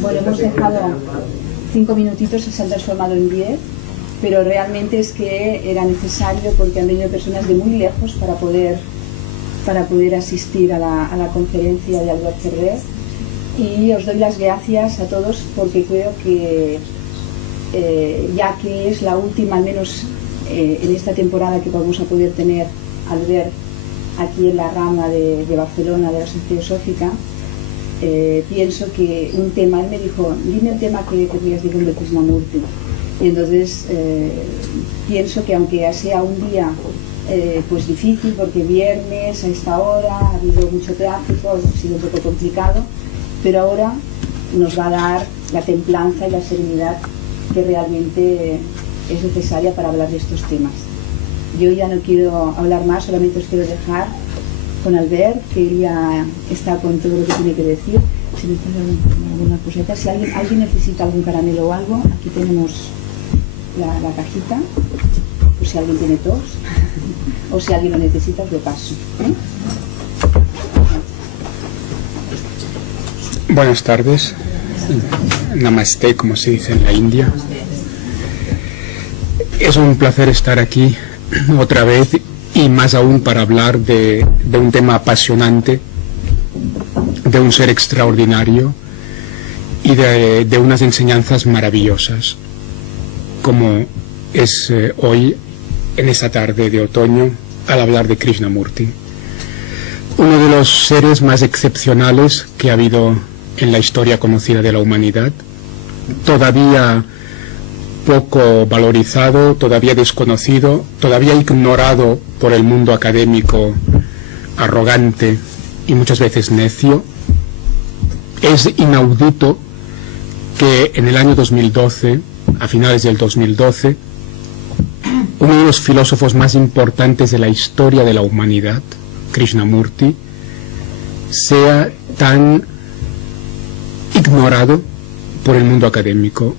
Bueno, hemos dejado 5 minutitos, se han transformado en 10, pero realmente es que era necesario porque han venido personas de muy lejos para poder asistir a la conferencia de Albert Ferrer. Y os doy las gracias a todos porque creo que ya que es la última, al menos en esta temporada, que vamos a poder tener Albert aquí en la rama de Barcelona de la Sociedad Teosófica, pienso que un tema, él me dijo, dime el tema que querías decir de Krishnamurti, y entonces pienso que aunque sea un día pues difícil, porque viernes a esta hora ha habido mucho tráfico, ha sido un poco complicado, pero ahora nos va a dar la templanza y la serenidad que realmente es necesaria para hablar de estos temas. Yo ya no quiero hablar más, solamente os quiero dejar con Albert, que él ya está con todo lo que tiene que decir. Si necesita alguna cosita, si alguien necesita algún caramelo o algo, aquí tenemos la cajita, por si alguien tiene tos, o si alguien lo necesita, os lo paso. Buenas tardes, Namaste, como se dice en la India. Es un placer estar aquí otra vez, y más aún para hablar de un tema apasionante, de un ser extraordinario y de unas enseñanzas maravillosas, como es hoy, en esta tarde de otoño, al hablar de Krishnamurti, uno de los seres más excepcionales que ha habido en la historia conocida de la humanidad, todavía poco valorizado, todavía desconocido, todavía ignorado por el mundo académico arrogante y muchas veces necio. Es inaudito que en el año 2012, a finales del 2012, uno de los filósofos más importantes de la historia de la humanidad, Krishnamurti, sea tan ignorado por el mundo académico.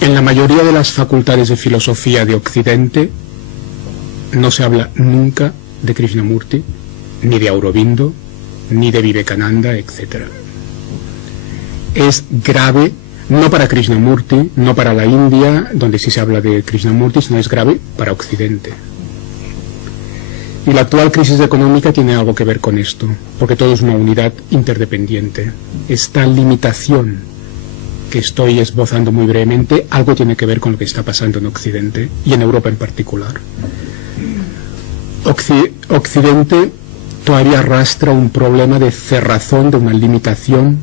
En la mayoría de las facultades de filosofía de Occidente no se habla nunca de Krishnamurti, ni de Aurobindo, ni de Vivekananda, etc. Es grave, no para Krishnamurti, no para la India, donde sí se habla de Krishnamurti, sino es grave para Occidente. Y la actual crisis económica tiene algo que ver con esto, porque todo es una unidad interdependiente. Esta limitación que estoy esbozando muy brevemente, algo tiene que ver con lo que está pasando en Occidente, y en Europa en particular. Occidente todavía arrastra un problema de cerrazón, de una limitación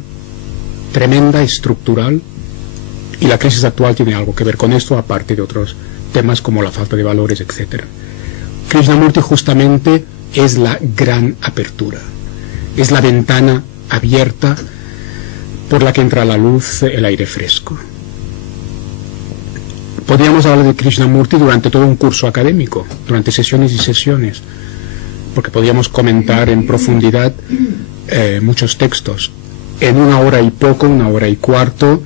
tremenda, estructural, y la crisis actual tiene algo que ver con esto, aparte de otros temas como la falta de valores, etc. Krishnamurti justamente es la gran apertura, es la ventana abierta por la que entra la luz, el aire fresco. Podríamos hablar de Krishnamurti durante todo un curso académico, durante sesiones y sesiones, porque podríamos comentar en profundidad muchos textos. En 1 hora y poco, 1 hora y cuarto,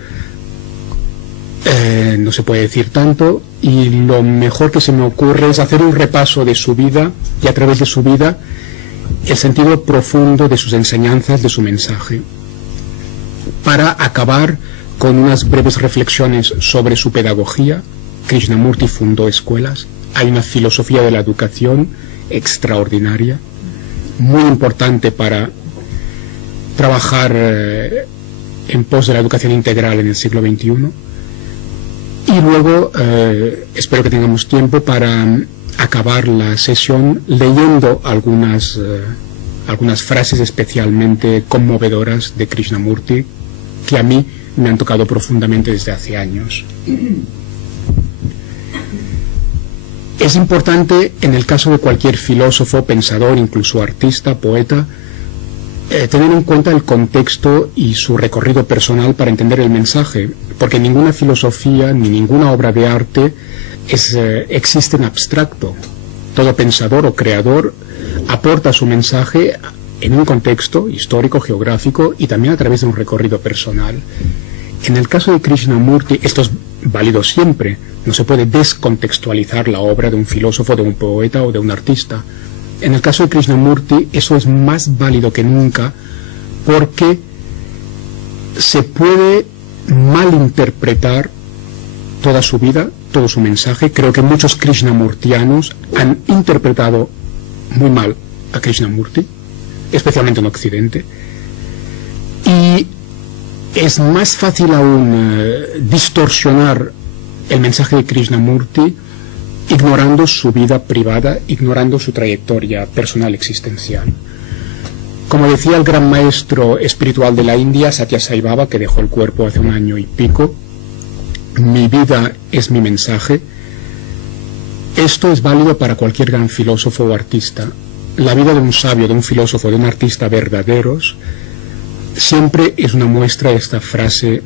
no se puede decir tanto, y lo mejor que se me ocurre es hacer un repaso de su vida, y a través de su vida el sentido profundo de sus enseñanzas, de su mensaje, para acabar con unas breves reflexiones sobre su pedagogía. Krishnamurti fundó escuelas, hay una filosofía de la educación extraordinaria, muy importante para trabajar en pos de la educación integral en el siglo XXI. Y luego espero que tengamos tiempo para acabar la sesión leyendo algunas frases especialmente conmovedoras de Krishnamurti, que a mí me han tocado profundamente desde hace años. Es importante, en el caso de cualquier filósofo, pensador, incluso artista, poeta, tener en cuenta el contexto y su recorrido personal para entender el mensaje, porque ninguna filosofía ni ninguna obra de arte existe en abstracto. Todo pensador o creador aporta su mensaje en un contexto histórico, geográfico, y también a través de un recorrido personal. En el caso de Krishnamurti, esto es válido siempre, no se puede descontextualizar la obra de un filósofo, de un poeta o de un artista. En el caso de Krishnamurti, eso es más válido que nunca, porque se puede malinterpretar toda su vida, todo su mensaje. Creo que muchos krishnamurtianos han interpretado muy mal a Krishnamurti, especialmente en Occidente, y es más fácil aún distorsionar el mensaje de Krishnamurti ignorando su vida privada, ignorando su trayectoria personal existencial. Como decía el gran maestro espiritual de la India, Satya Sai Baba, que dejó el cuerpo hace 1 año y pico, mi vida es mi mensaje. Esto es válido para cualquier gran filósofo o artista. La vida de un sabio, de un filósofo, de un artista verdaderos, siempre es una muestra de esta frase: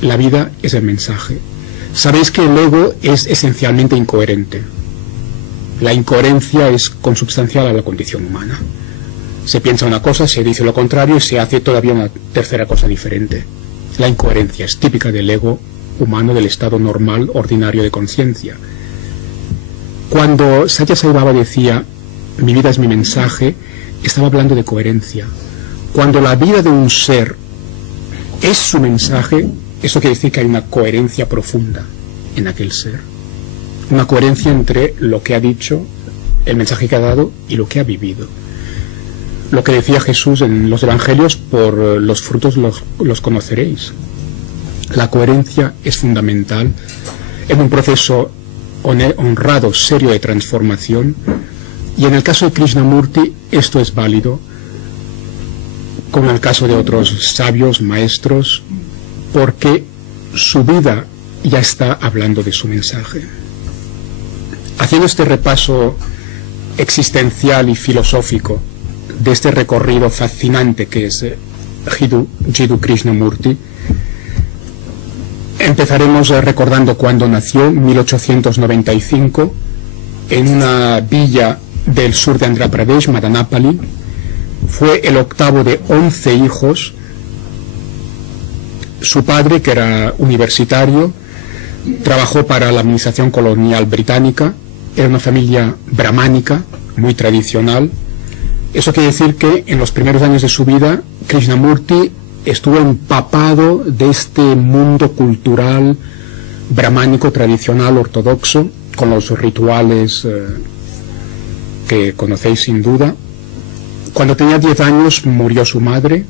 la vida es el mensaje. Sabéis que el ego es esencialmente incoherente. La incoherencia es consubstancial a la condición humana. Se piensa una cosa, se dice lo contrario y se hace todavía una tercera cosa diferente. La incoherencia es típica del ego humano, del estado normal, ordinario de conciencia. Cuando Satya Sai Baba decía mi vida es mi mensaje, estaba hablando de coherencia. Cuando la vida de un ser es su mensaje, eso quiere decir que hay una coherencia profunda en aquel ser. Una coherencia entre lo que ha dicho, el mensaje que ha dado y lo que ha vivido. Lo que decía Jesús en los evangelios: por los frutos los conoceréis. La coherencia es fundamental en un proceso honrado, serio de transformación, y en el caso de Krishnamurti esto es válido, como en el caso de otros sabios, maestros, porque su vida ya está hablando de su mensaje. Haciendo este repaso existencial y filosófico de este recorrido fascinante que es Jiddu Krishnamurti, empezaremos recordando cuándo nació, 1895, en una villa del sur de Andhra Pradesh, Madanapalli. Fue el octavo de 11 hijos. Su padre, que era universitario, trabajó para la administración colonial británica. Era una familia brahmánica, muy tradicional. Eso quiere decir que en los primeros años de su vida, Krishnamurti estuvo empapado de este mundo cultural brahmánico, tradicional, ortodoxo, con los rituales que conocéis sin duda. Cuando tenía 10 años murió su madre,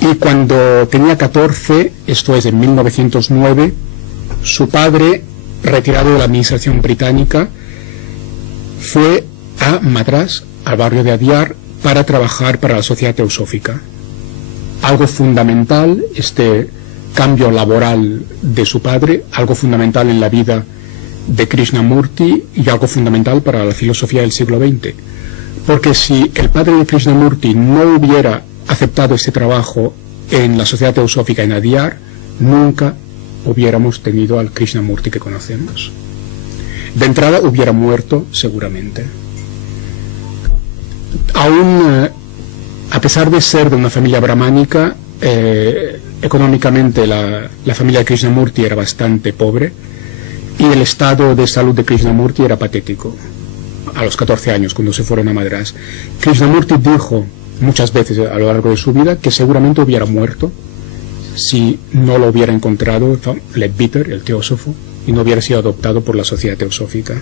y cuando tenía 14, esto es en 1909, su padre, retirado de la administración británica, fue a Madrás, al barrio de Adyar, para trabajar para la Sociedad Teosófica. Algo fundamental, este cambio laboral de su padre, algo fundamental en la vida de Krishnamurti y algo fundamental para la filosofía del siglo XX. Porque si el padre de Krishnamurti no hubiera aceptado este trabajo en la Sociedad Teosófica en Adyar, nunca hubiéramos tenido al Krishnamurti que conocemos. De entrada hubiera muerto seguramente. Aún, a pesar de ser de una familia brahmánica, económicamente la familia de Krishnamurti era bastante pobre y el estado de salud de Krishnamurti era patético. A los 14 años, cuando se fueron a Madrás, Krishnamurti dijo muchas veces a lo largo de su vida que seguramente hubiera muerto si no lo hubiera encontrado Leadbeater, el teósofo, y no hubiera sido adoptado por la Sociedad Teosófica.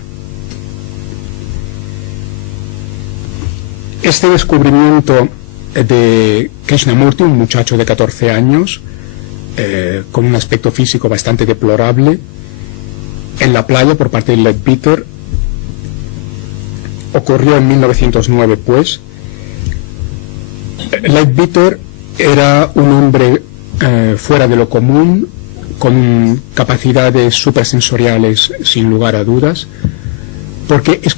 Este descubrimiento de Krishnamurti, un muchacho de 14 años, con un aspecto físico bastante deplorable, en la playa por parte de Leadbeater, ocurrió en 1909, pues. Leadbeater era un hombre fuera de lo común, con capacidades supersensoriales sin lugar a dudas, porque es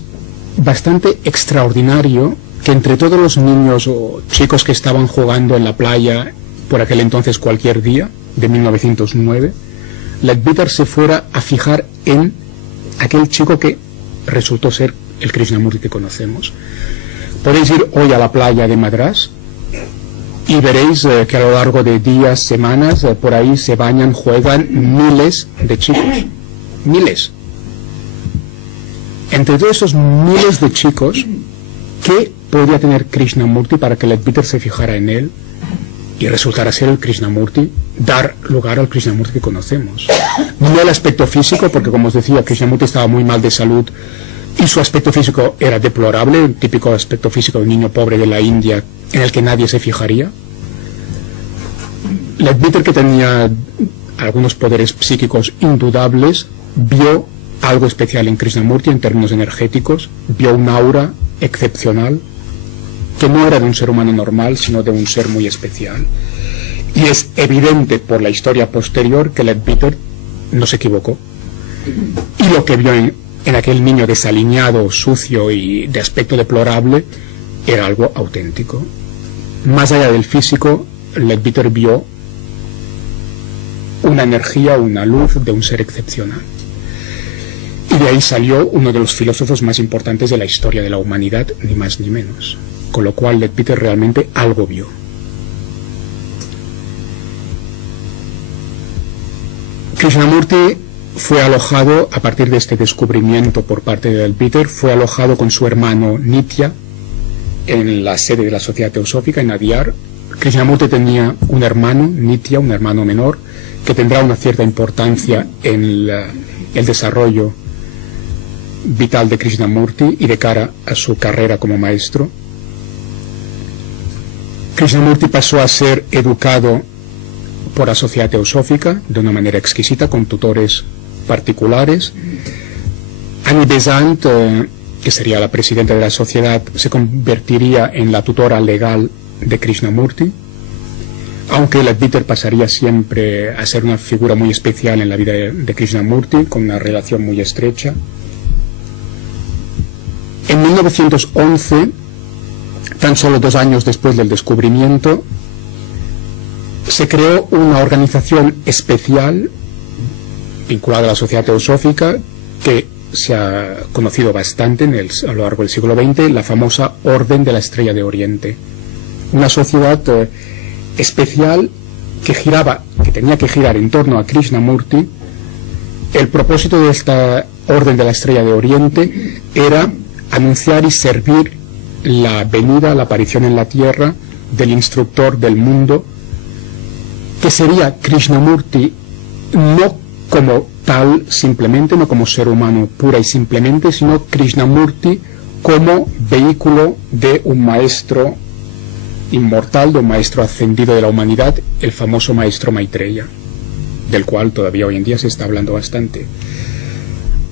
bastante extraordinario que entre todos los niños o chicos que estaban jugando en la playa por aquel entonces cualquier día de 1909, Leadbeater se fuera a fijar en aquel chico que resultó ser el Krishnamurti que conocemos. Podéis ir hoy a la playa de Madrás y veréis que a lo largo de días, semanas, por ahí se bañan, juegan miles de chicos. Miles. Entre todos esos miles de chicos, ¿qué podría tener Krishnamurti para que Leadbeater se fijara en él? y resultara ser el Krishnamurti, dar lugar al Krishnamurti que conocemos. No el aspecto físico, porque como os decía, Krishnamurti estaba muy mal de salud y su aspecto físico era deplorable, el típico aspecto físico de un niño pobre de la India en el que nadie se fijaría. Leadbeater, que tenía algunos poderes psíquicos indudables, vio algo especial en Krishnamurti en términos energéticos, vio un aura excepcional que no era de un ser humano normal, sino de un ser muy especial. Y es evidente por la historia posterior que Leadbeater no se equivocó. Y lo que vio en aquel niño desaliñado, sucio y de aspecto deplorable era algo auténtico. Más allá del físico, Leadbeater vio una energía, una luz de un ser excepcional. Y de ahí salió uno de los filósofos más importantes de la historia de la humanidad, ni más ni menos. Con lo cual Leadbeater realmente algo vio. Krishnamurti fue alojado, a partir de este descubrimiento por parte de Leadbeater, fue alojado con su hermano Nitya en la sede de la Sociedad Teosófica en Adyar. Krishnamurti tenía un hermano, Nitya, un hermano menor, que tendrá una cierta importancia en el desarrollo vital de Krishnamurti y de cara a su carrera como maestro. Krishnamurti pasó a ser educado por la Sociedad Teosófica de una manera exquisita, con tutores particulares. Annie Besant, que sería la presidenta de la sociedad, se convertiría en la tutora legal de Krishnamurti, aunque Leadbeater pasaría siempre a ser una figura muy especial en la vida de Krishnamurti, con una relación muy estrecha. En 1911, tan solo 2 años después del descubrimiento, se creó una organización especial vinculada a la Sociedad Teosófica que se ha conocido bastante a lo largo del siglo XX, la famosa Orden de la Estrella de Oriente. Una sociedad especial que tenía que girar en torno a Krishnamurti. El propósito de esta Orden de la Estrella de Oriente era anunciar y servir la venida, la aparición en la tierra del instructor del mundo, que sería Krishnamurti, no como tal simplemente, no como ser humano pura y simplemente, sino Krishnamurti como vehículo de un maestro inmortal, de un maestro ascendido de la humanidad, el famoso maestro Maitreya, del cual todavía hoy en día se está hablando bastante.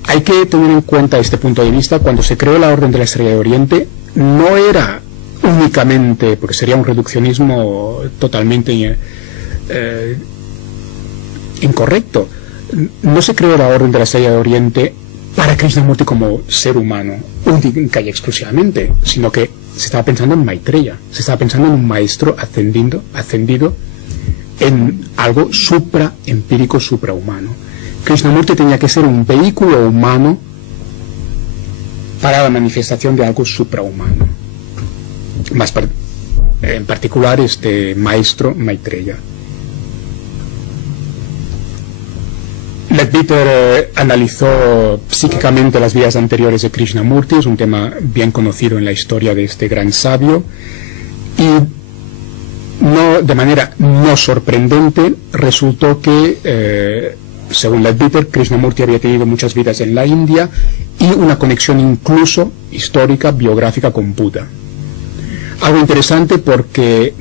Hay que tener en cuenta este punto de vista. Cuando se creó la Orden de la Estrella de Oriente, no era únicamente, porque sería un reduccionismo totalmente incorrecto, no se creó la Orden de la Estrella de Oriente para Krishnamurti como ser humano, única y exclusivamente, sino que se estaba pensando en Maitreya, se estaba pensando en un maestro ascendido en algo supraempírico, suprahumano. Krishnamurti tenía que ser un vehículo humano para la manifestación de algo suprahumano. En particular este maestro Maitreya. Leadbeater analizó psíquicamente las vidas anteriores de Krishnamurti, es un tema bien conocido en la historia de este gran sabio, y de manera no sorprendente resultó que, según Leadbeater, Krishnamurti había tenido muchas vidas en la India y una conexión incluso histórica, biográfica con Buda. Algo interesante porque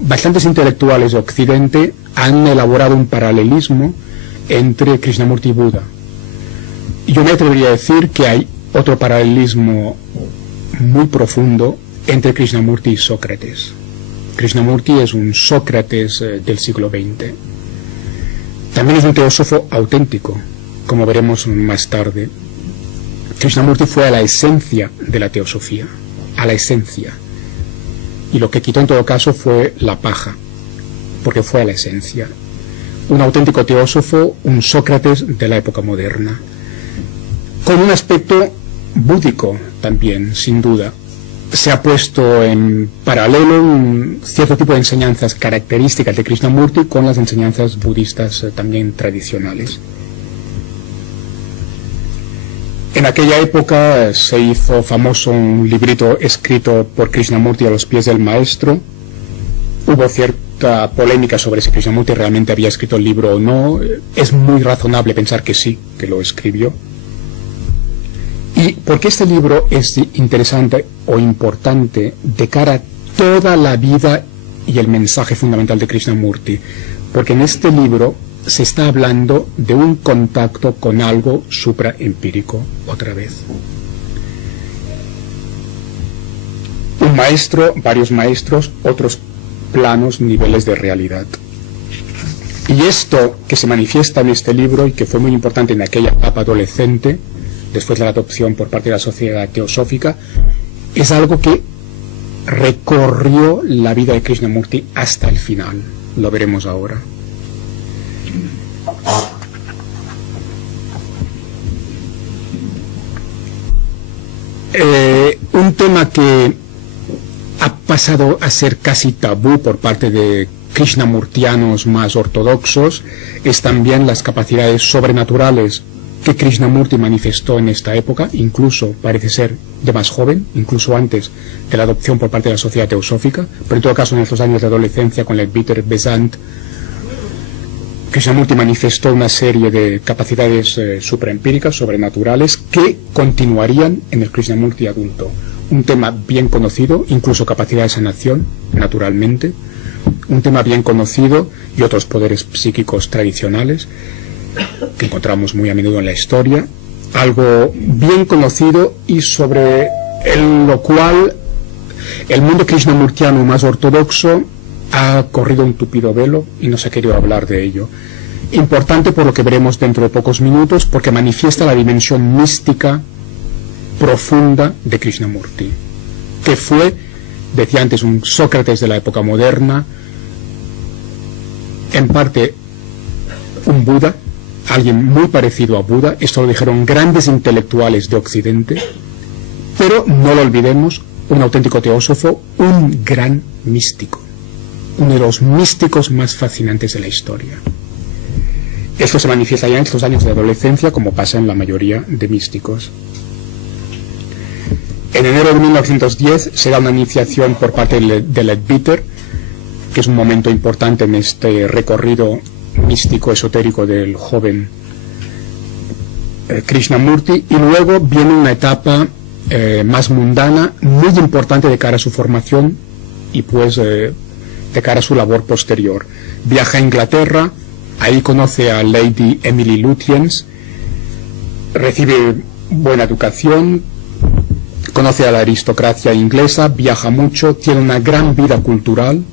bastantes intelectuales de Occidente han elaborado un paralelismo entre Krishnamurti y Buda. Yo me atrevería a decir que hay otro paralelismo muy profundo entre Krishnamurti y Sócrates. Krishnamurti es un Sócrates del siglo XX. También es un teósofo auténtico, como veremos más tarde. Krishnamurti fue a la esencia de la teosofía, a la esencia. Y lo que quitó en todo caso fue la paja, porque fue a la esencia. Un auténtico teósofo, un Sócrates de la época moderna, con un aspecto búdico también, sin duda. Se ha puesto en paralelo un cierto tipo de enseñanzas características de Krishnamurti con las enseñanzas budistas también tradicionales. En aquella época se hizo famoso un librito escrito por Krishnamurti a los pies del maestro. Hubo cierta polémica sobre si Krishnamurti realmente había escrito el libro o no. Es muy razonable pensar que sí, que lo escribió. ¿Y por qué este libro es interesante o importante de cara a toda la vida y el mensaje fundamental de Krishnamurti? Porque en este libro se está hablando de un contacto con algo supraempírico otra vez. Un maestro, varios maestros, otros planos, niveles de realidad. Y esto que se manifiesta en este libro y que fue muy importante en aquella etapa adolescente, después de la adopción por parte de la Sociedad Teosófica, es algo que recorrió la vida de Krishnamurti hasta el final. Lo veremos ahora. Un tema que ha pasado a ser casi tabú por parte de krishnamurtianos más ortodoxos es también las capacidades sobrenaturales que Krishnamurti manifestó en esta época, incluso parece ser de más joven, incluso antes de la adopción por parte de la Sociedad Teosófica, pero en todo caso en estos años de adolescencia con Leadbeater, Besant, Krishnamurti manifestó una serie de capacidades supraempíricas, sobrenaturales, que continuarían en el Krishnamurti adulto. Un tema bien conocido, incluso capacidad de sanación, naturalmente, un tema bien conocido y otros poderes psíquicos tradicionales que encontramos muy a menudo en la historia, algo bien conocido y sobre lo cual el mundo krishnamurtiano más ortodoxo ha corrido un tupido velo y no se ha querido hablar de ello. Importante por lo que veremos dentro de pocos minutos, porque manifiesta la dimensión mística profunda de Krishnamurti, que fue, decía antes, un Sócrates de la época moderna, en parte un Buda, alguien muy parecido a Buda. Esto lo dijeron grandes intelectuales de Occidente, pero no lo olvidemos, un auténtico teósofo, un gran místico, uno de los místicos más fascinantes de la historia. Esto se manifiesta ya en estos años de adolescencia, como pasa en la mayoría de místicos. En enero de 1910 se da una iniciación por parte de Leadbeater, que es un momento importante en este recorrido místico esotérico del joven Krishnamurti, y luego viene una etapa más mundana, muy importante de cara a su formación y pues de cara a su labor posterior. Viaja a Inglaterra, ahí conoce a Lady Emily Lutyens, recibe buena educación, conoce a la aristocracia inglesa, viaja mucho, tiene una gran vida cultural.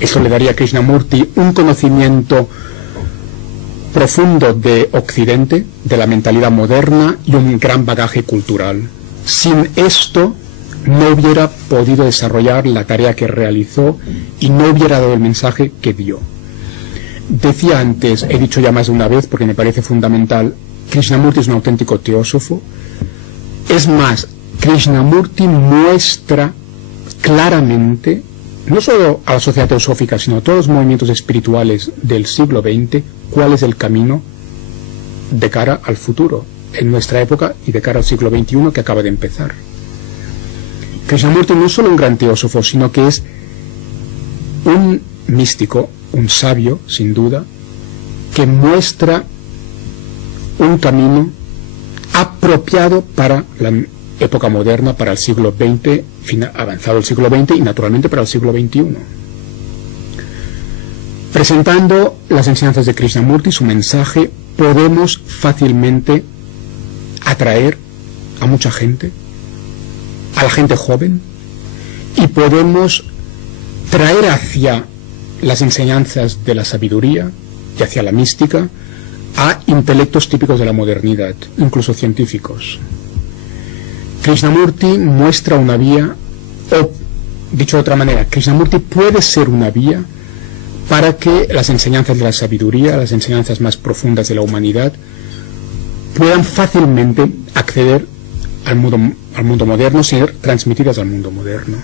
Eso le daría a Krishnamurti un conocimiento profundo de Occidente, de la mentalidad moderna y un gran bagaje cultural. Sin esto no hubiera podido desarrollar la tarea que realizó y no hubiera dado el mensaje que dio. Decía antes, he dicho ya más de una vez porque me parece fundamental, Krishnamurti es un auténtico teósofo. Es más, Krishnamurti muestra claramente, no solo a la sociedad teosófica, sino a todos los movimientos espirituales del siglo XX, cuál es el camino de cara al futuro, en nuestra época y de cara al siglo XXI que acaba de empezar. Krishnamurti no es solo un gran teósofo, sino que es un místico, un sabio, sin duda, que muestra un camino apropiado para la época moderna, para el siglo XX, avanzado el siglo XX y naturalmente para el siglo XXI. Presentando las enseñanzas de Krishnamurti, su mensaje, podemos fácilmente atraer a mucha gente, a la gente joven, y podemos traer hacia las enseñanzas de la sabiduría y hacia la mística a intelectos típicos de la modernidad, incluso científicos. Krishnamurti muestra una vía, o dicho de otra manera, Krishnamurti puede ser una vía para que las enseñanzas de la sabiduría, las enseñanzas más profundas de la humanidad, puedan fácilmente acceder al mundo moderno, ser transmitidas al mundo moderno.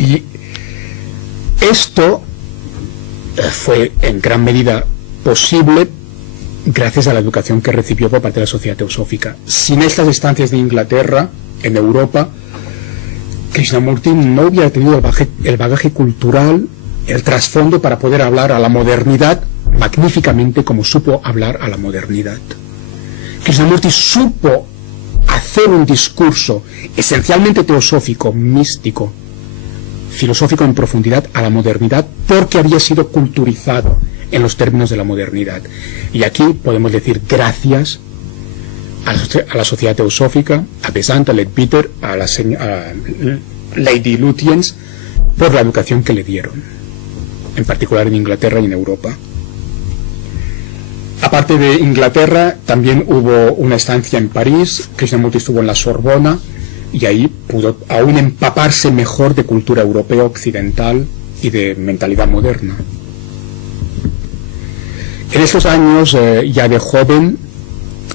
Y esto fue en gran medida posible gracias a la educación que recibió por parte de la sociedad teosófica. Sin estas estancias de Inglaterra, en Europa, Krishnamurti no hubiera tenido el bagaje cultural el trasfondo para poder hablar a la modernidad magníficamente como supo hablar a la modernidad. Krishnamurti supo hacer un discurso esencialmente teosófico, místico, filosófico en profundidad a la modernidad porque había sido culturizado en los términos de la modernidad. Y aquí podemos decir gracias a la sociedad teosófica, a Besant, a Leadbeater, a Lady Lutyens, por la educación que le dieron, en particular en Inglaterra y en Europa. Aparte de Inglaterra, también hubo una estancia en París. Krishnamurti estuvo en la Sorbona y ahí pudo aún empaparse mejor de cultura europea occidental y de mentalidad moderna. En esos años, ya de joven,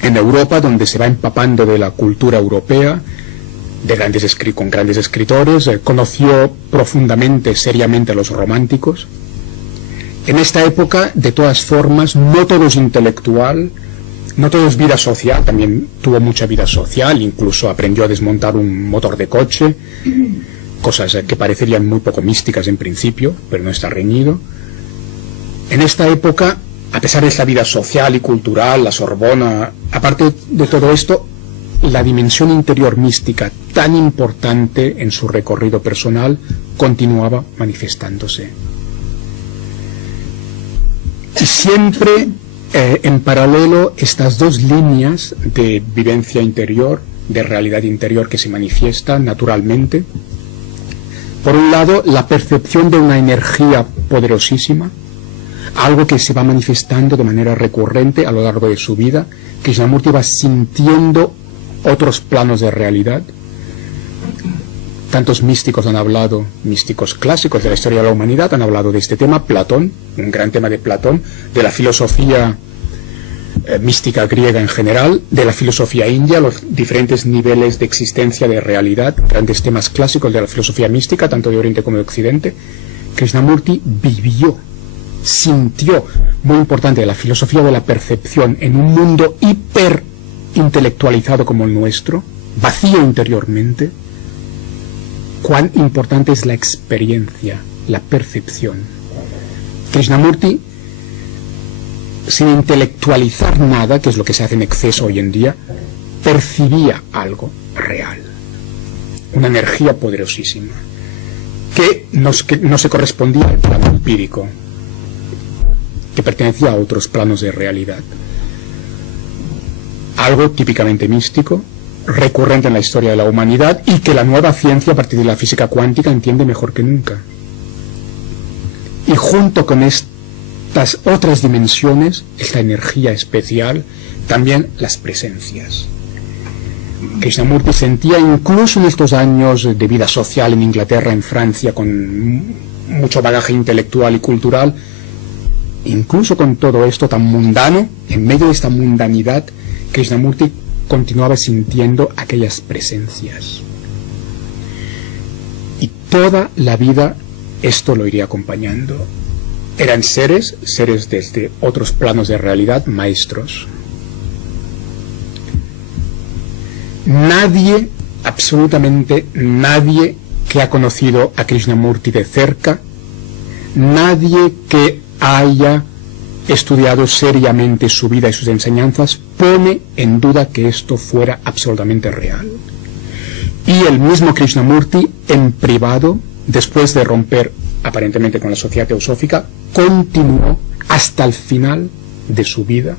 en Europa, donde se va empapando de la cultura europea, con grandes escritores, conoció profundamente, seriamente a los románticos. En esta época, de todas formas, no todo es intelectual, no todo es vida social, también tuvo mucha vida social, incluso aprendió a desmontar un motor de coche, cosas que parecerían muy poco místicas en principio, pero no está reñido. En esta época, a pesar de esta vida social y cultural, la Sorbona, aparte de todo esto, la dimensión interior mística tan importante en su recorrido personal continuaba manifestándose. Y siempre en paralelo estas dos líneas de vivencia interior, de realidad interior que se manifiesta naturalmente. Por un lado, la percepción de una energía poderosísima, algo que se va manifestando de manera recurrente a lo largo de su vida. Krishnamurti va sintiendo otros planos de realidad. Tantos místicos han hablado, místicos clásicos de la historia de la humanidad, han hablado de este tema. Platón, un gran tema de Platón, de la filosofía mística griega en general, de la filosofía india, los diferentes niveles de existencia de realidad, grandes temas clásicos de la filosofía mística, tanto de Oriente como de Occidente. Krishnamurti vivió, sintió, muy importante, la filosofía de la percepción en un mundo hiper intelectualizado como el nuestro, vacío interiormente. Cuán importante es la experiencia, la percepción. Krishnamurti, sin intelectualizar nada, que es lo que se hace en exceso hoy en día, percibía algo real, una energía poderosísima, que no se correspondía al plano empírico, que pertenecía a otros planos de realidad. Algo típicamente místico, recurrente en la historia de la humanidad y que la nueva ciencia a partir de la física cuántica entiende mejor que nunca. Y junto con estas otras dimensiones, esta energía especial, también las presencias. Krishnamurti sentía incluso en estos años de vida social en Inglaterra, en Francia, con mucho bagaje intelectual y cultural, incluso con todo esto tan mundano, en medio de esta mundanidad, Krishnamurti continuaba sintiendo aquellas presencias. Y toda la vida esto lo iría acompañando. Eran seres desde otros planos de realidad, maestros. Nadie, absolutamente nadie que ha conocido a Krishnamurti de cerca, nadie que haya estudiado seriamente su vida y sus enseñanzas, pone en duda que esto fuera absolutamente real. Y el mismo Krishnamurti, en privado, después de romper aparentemente con la sociedad teosófica, continuó hasta el final de su vida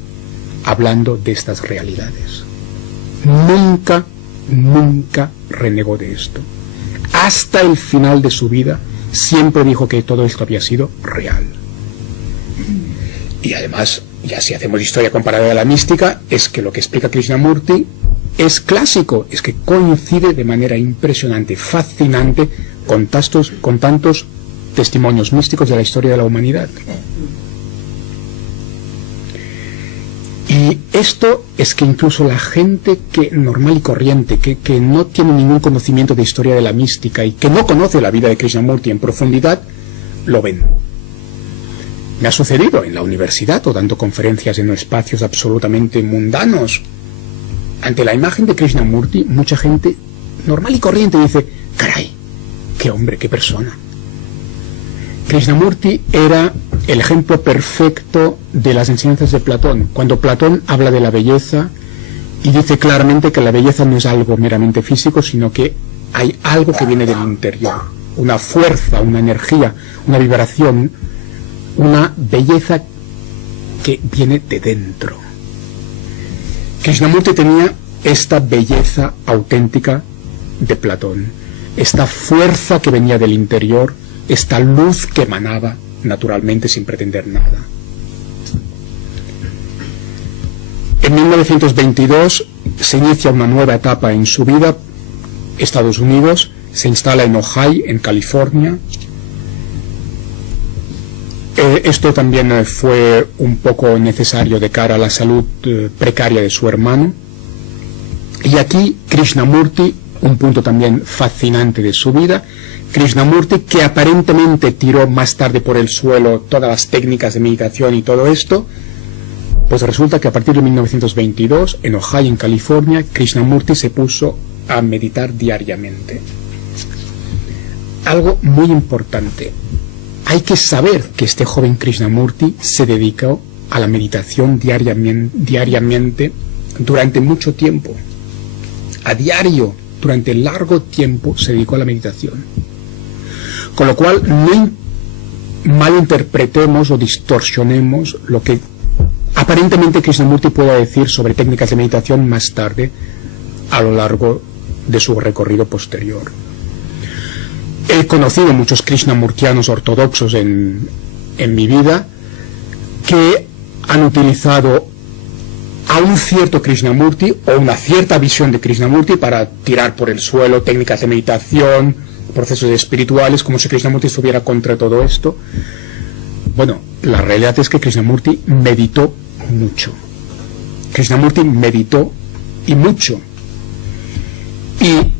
hablando de estas realidades. Nunca, nunca renegó de esto. Hasta el final de su vida siempre dijo que todo esto había sido real. Y además, ya si hacemos historia comparada a la mística, es que lo que explica Krishnamurti es clásico, es que coincide de manera impresionante, fascinante, con tantos testimonios místicos de la historia de la humanidad. Y esto es que incluso la gente que normal y corriente, que no tiene ningún conocimiento de historia de la mística y que no conoce la vida de Krishnamurti en profundidad, lo ven. Me ha sucedido en la universidad o dando conferencias en espacios absolutamente mundanos. Ante la imagen de Krishnamurti, mucha gente normal y corriente dice: caray, qué hombre, qué persona. Krishnamurti era el ejemplo perfecto de las enseñanzas de Platón. Cuando Platón habla de la belleza y dice claramente que la belleza no es algo meramente físico, sino que hay algo que viene del interior, una fuerza, una energía, una vibración, una belleza que viene de dentro. Krishnamurti tenía esta belleza auténtica de Platón, esta fuerza que venía del interior, esta luz que emanaba naturalmente sin pretender nada. En 1922 se inicia una nueva etapa en su vida. Estados Unidos, se instala en Ojai, en California. Esto también fue un poco necesario de cara a la salud precaria de su hermano. Y aquí Krishnamurti, un punto también fascinante de su vida, Krishnamurti, que aparentemente tiró más tarde por el suelo todas las técnicas de meditación y todo esto, pues resulta que a partir de 1922, en Ojai, en California, Krishnamurti se puso a meditar diariamente. Algo muy importante. Hay que saber que este joven Krishnamurti se dedicó a la meditación diariamente durante mucho tiempo. A diario, durante largo tiempo, se dedicó a la meditación. Con lo cual, no malinterpretemos o distorsionemos lo que aparentemente Krishnamurti pueda decir sobre técnicas de meditación más tarde, a lo largo de su recorrido posterior. He conocido muchos krishnamurtianos ortodoxos en mi vida que han utilizado a un cierto Krishnamurti o una cierta visión de Krishnamurti para tirar por el suelo técnicas de meditación, procesos espirituales, como si Krishnamurti estuviera contra todo esto. Bueno, la realidad es que Krishnamurti meditó mucho. Krishnamurti meditó y mucho. Y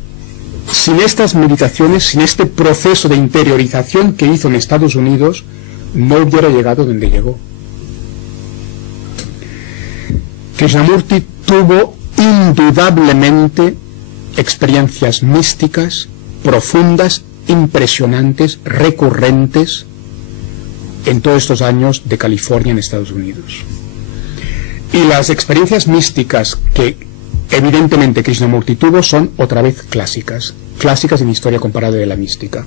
sin estas meditaciones, sin este proceso de interiorización que hizo en Estados Unidos, no hubiera llegado donde llegó. Krishnamurti tuvo indudablemente experiencias místicas, profundas, impresionantes, recurrentes, en todos estos años de California en Estados Unidos. Y las experiencias místicas que evidentemente Krishnamurti tuvo son otra vez clásicas en historia comparada de la mística.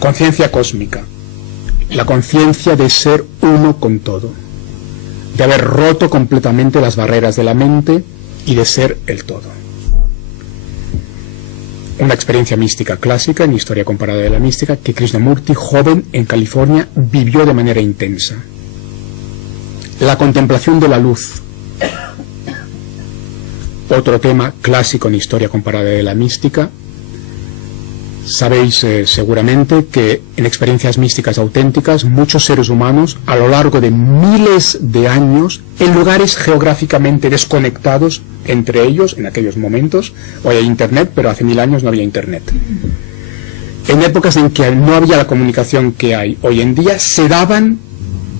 Conciencia cósmica, la conciencia de ser uno con todo, de haber roto completamente las barreras de la mente y de ser el todo. Una experiencia mística clásica en historia comparada de la mística que Krishnamurti, joven en California, vivió de manera intensa. La contemplación de la luz, otro tema clásico en historia comparada de la mística. Sabéis seguramente que en experiencias místicas auténticas muchos seres humanos a lo largo de miles de años, en lugares geográficamente desconectados entre ellos en aquellos momentos, hoy hay internet, pero hace 1000 años no había internet, en épocas en que no había la comunicación que hay hoy en día, se daban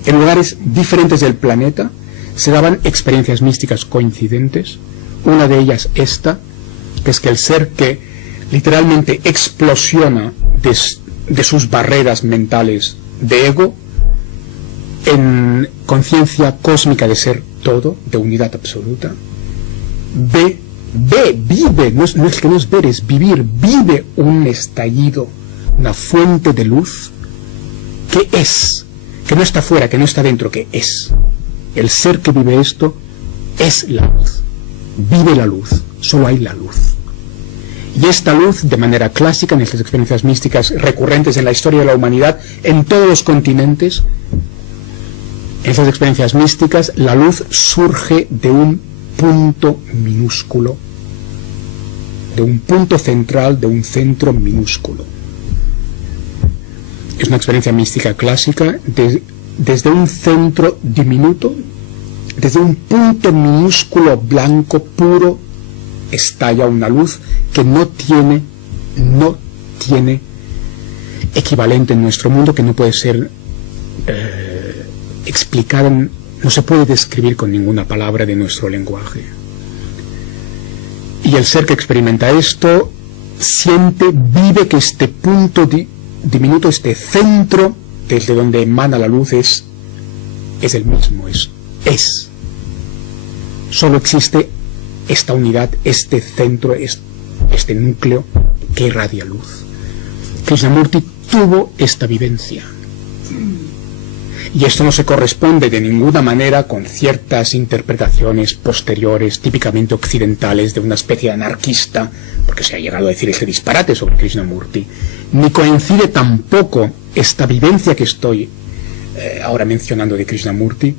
en lugares diferentes del planeta, se daban experiencias místicas coincidentes. Una de ellas esta, que es que el ser que literalmente explosiona de sus barreras mentales de ego en conciencia cósmica de ser todo, de unidad absoluta, vive, no es que no es ver, es vivir, vive un estallido, una fuente de luz que es, que no está fuera, que no está dentro, que es. El ser que vive esto es la luz. Vive la luz, solo hay la luz. Y esta luz, de manera clásica, en estas experiencias místicas recurrentes en la historia de la humanidad, en todos los continentes, en esas experiencias místicas, la luz surge de un punto minúsculo, de un punto central, de un centro minúsculo. Es una experiencia mística clásica desde un centro diminuto. Desde un punto minúsculo blanco puro estalla una luz que no tiene equivalente en nuestro mundo, que no puede ser explicada, no se puede describir con ninguna palabra de nuestro lenguaje. Y el ser que experimenta esto siente, vive que este punto diminuto, este centro desde donde emana la luz es el mismo, es. Solo existe esta unidad, este centro, este núcleo que irradia luz. Krishnamurti tuvo esta vivencia. Y esto no se corresponde de ninguna manera con ciertas interpretaciones posteriores, típicamente occidentales, de una especie de anarquista, porque se ha llegado a decir ese disparate sobre Krishnamurti. Ni coincide tampoco esta vivencia que estoy ahora mencionando de Krishnamurti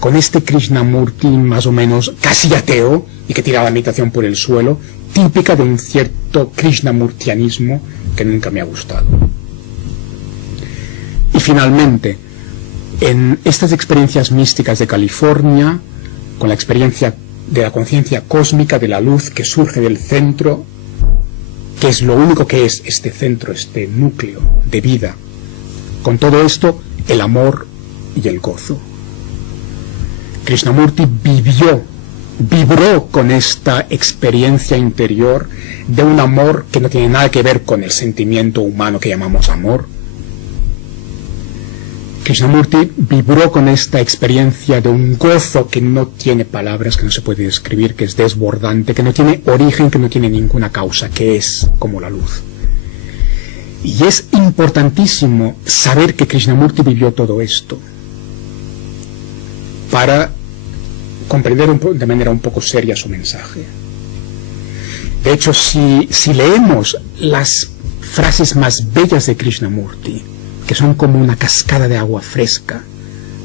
con este Krishnamurti más o menos casi ateo y que tira la meditación por el suelo, típica de un cierto krishnamurtianismo que nunca me ha gustado. Y finalmente, en estas experiencias místicas de California, con la experiencia de la conciencia cósmica, de la luz que surge del centro, que es lo único que es este centro, este núcleo de vida, con todo esto, el amor y el gozo. Krishnamurti vibró con esta experiencia interior de un amor que no tiene nada que ver con el sentimiento humano que llamamos amor. Krishnamurti vibró con esta experiencia de un gozo que no tiene palabras, que no se puede describir, que es desbordante, que no tiene origen, que no tiene ninguna causa, que es como la luz. Y es importantísimo saber que Krishnamurti vivió todo esto para comprender de manera un poco seria su mensaje. De hecho, si leemos las frases más bellas de Krishnamurti, que son como una cascada de agua fresca,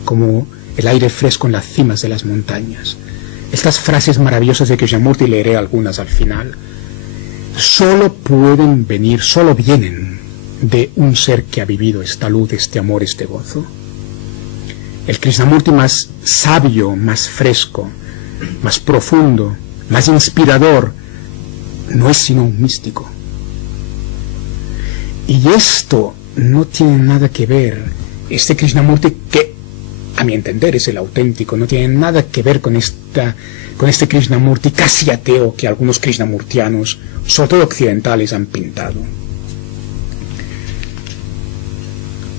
como el aire fresco en las cimas de las montañas, estas frases maravillosas de Krishnamurti, leeré algunas al final, solo vienen de un ser que ha vivido esta luz, este amor, este gozo. El Krishnamurti más sabio, más fresco, más profundo, más inspirador, no es sino un místico. Y esto no tiene nada que ver, este Krishnamurti, que a mi entender es el auténtico, no tiene nada que ver con este Krishnamurti casi ateo que algunos krishnamurtianos, sobre todo occidentales, han pintado.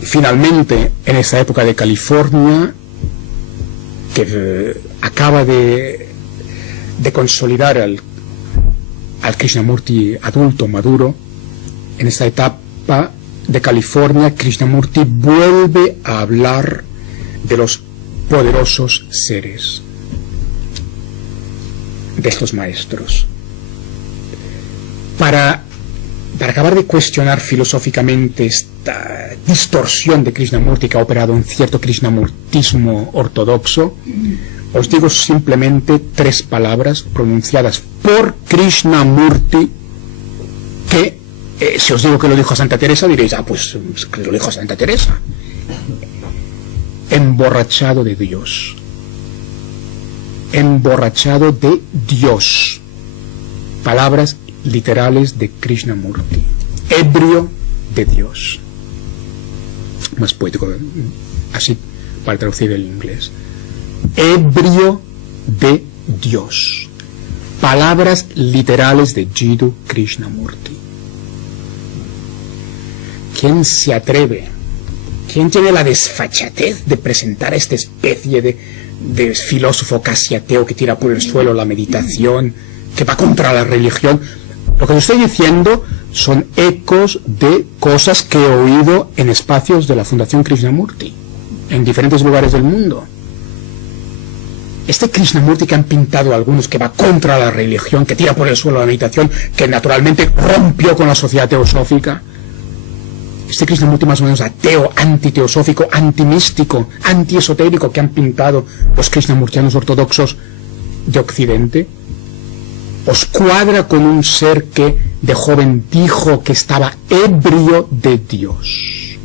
Finalmente, en esta época de California, que acaba de consolidar al Krishnamurti adulto, maduro, en esta etapa de California, Krishnamurti vuelve a hablar de los poderosos seres, de estos maestros, para acabar de cuestionar filosóficamente esta distorsión de Krishnamurti que ha operado un cierto krishnamurtismo ortodoxo. Os digo simplemente 3 palabras pronunciadas por Krishnamurti que, si os digo que lo dijo Santa Teresa, diréis, pues que lo dijo Santa Teresa. Emborrachado de Dios. Emborrachado de Dios. Palabras literales de Krishnamurti. Ebrio de Dios. Más poético, así para traducir el inglés. Ebrio de Dios. Palabras literales de Jiddu Krishnamurti. ¿Quién se atreve? ¿Quién tiene la desfachatez de presentar a esta especie de filósofo casi ateo que tira por el suelo la meditación, que va contra la religión? Lo que os estoy diciendo son ecos de cosas que he oído en espacios de la Fundación Krishnamurti, en diferentes lugares del mundo. Este Krishnamurti que han pintado algunos, que va contra la religión, que tira por el suelo la meditación, que naturalmente rompió con la sociedad teosófica, este Krishnamurti más o menos ateo, antiteosófico, antimístico, antiesotérico que han pintado los krishnamurtianos ortodoxos de Occidente, os cuadra con un ser que de joven dijo que estaba ebrio de Dios.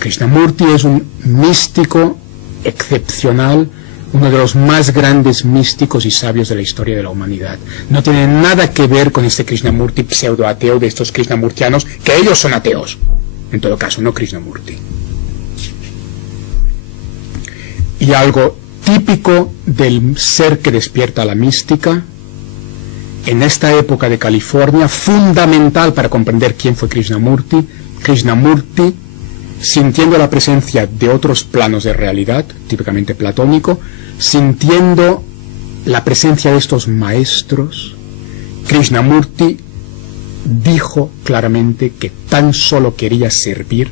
Krishnamurti es un místico excepcional, uno de los más grandes místicos y sabios de la historia de la humanidad. No tiene nada que ver con este Krishnamurti pseudo-ateo de estos krishnamurtianos, que ellos son ateos, en todo caso, no Krishnamurti. Y algo típico del ser que despierta la mística en esta época de California, fundamental para comprender quién fue Krishnamurti. Krishnamurti, sintiendo la presencia de otros planos de realidad, típicamente platónico, sintiendo la presencia de estos maestros, Krishnamurti dijo claramente que tan solo quería servir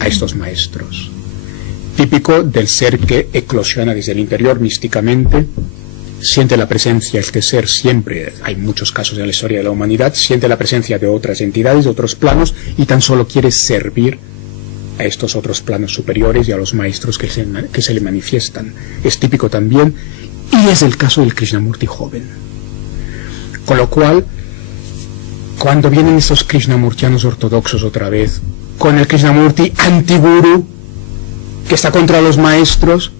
a estos maestros. Típico del ser que eclosiona desde el interior místicamente, siente la presencia, este ser siempre, hay muchos casos en la historia de la humanidad, siente la presencia de otras entidades, de otros planos, y tan solo quiere servir a estos otros planos superiores y a los maestros que se le manifiestan. Es típico también, y es el caso del Krishnamurti joven. Con lo cual, cuando vienen esos Krishnamurtianos ortodoxos otra vez, con el Krishnamurti antiguru, que está contra los maestros,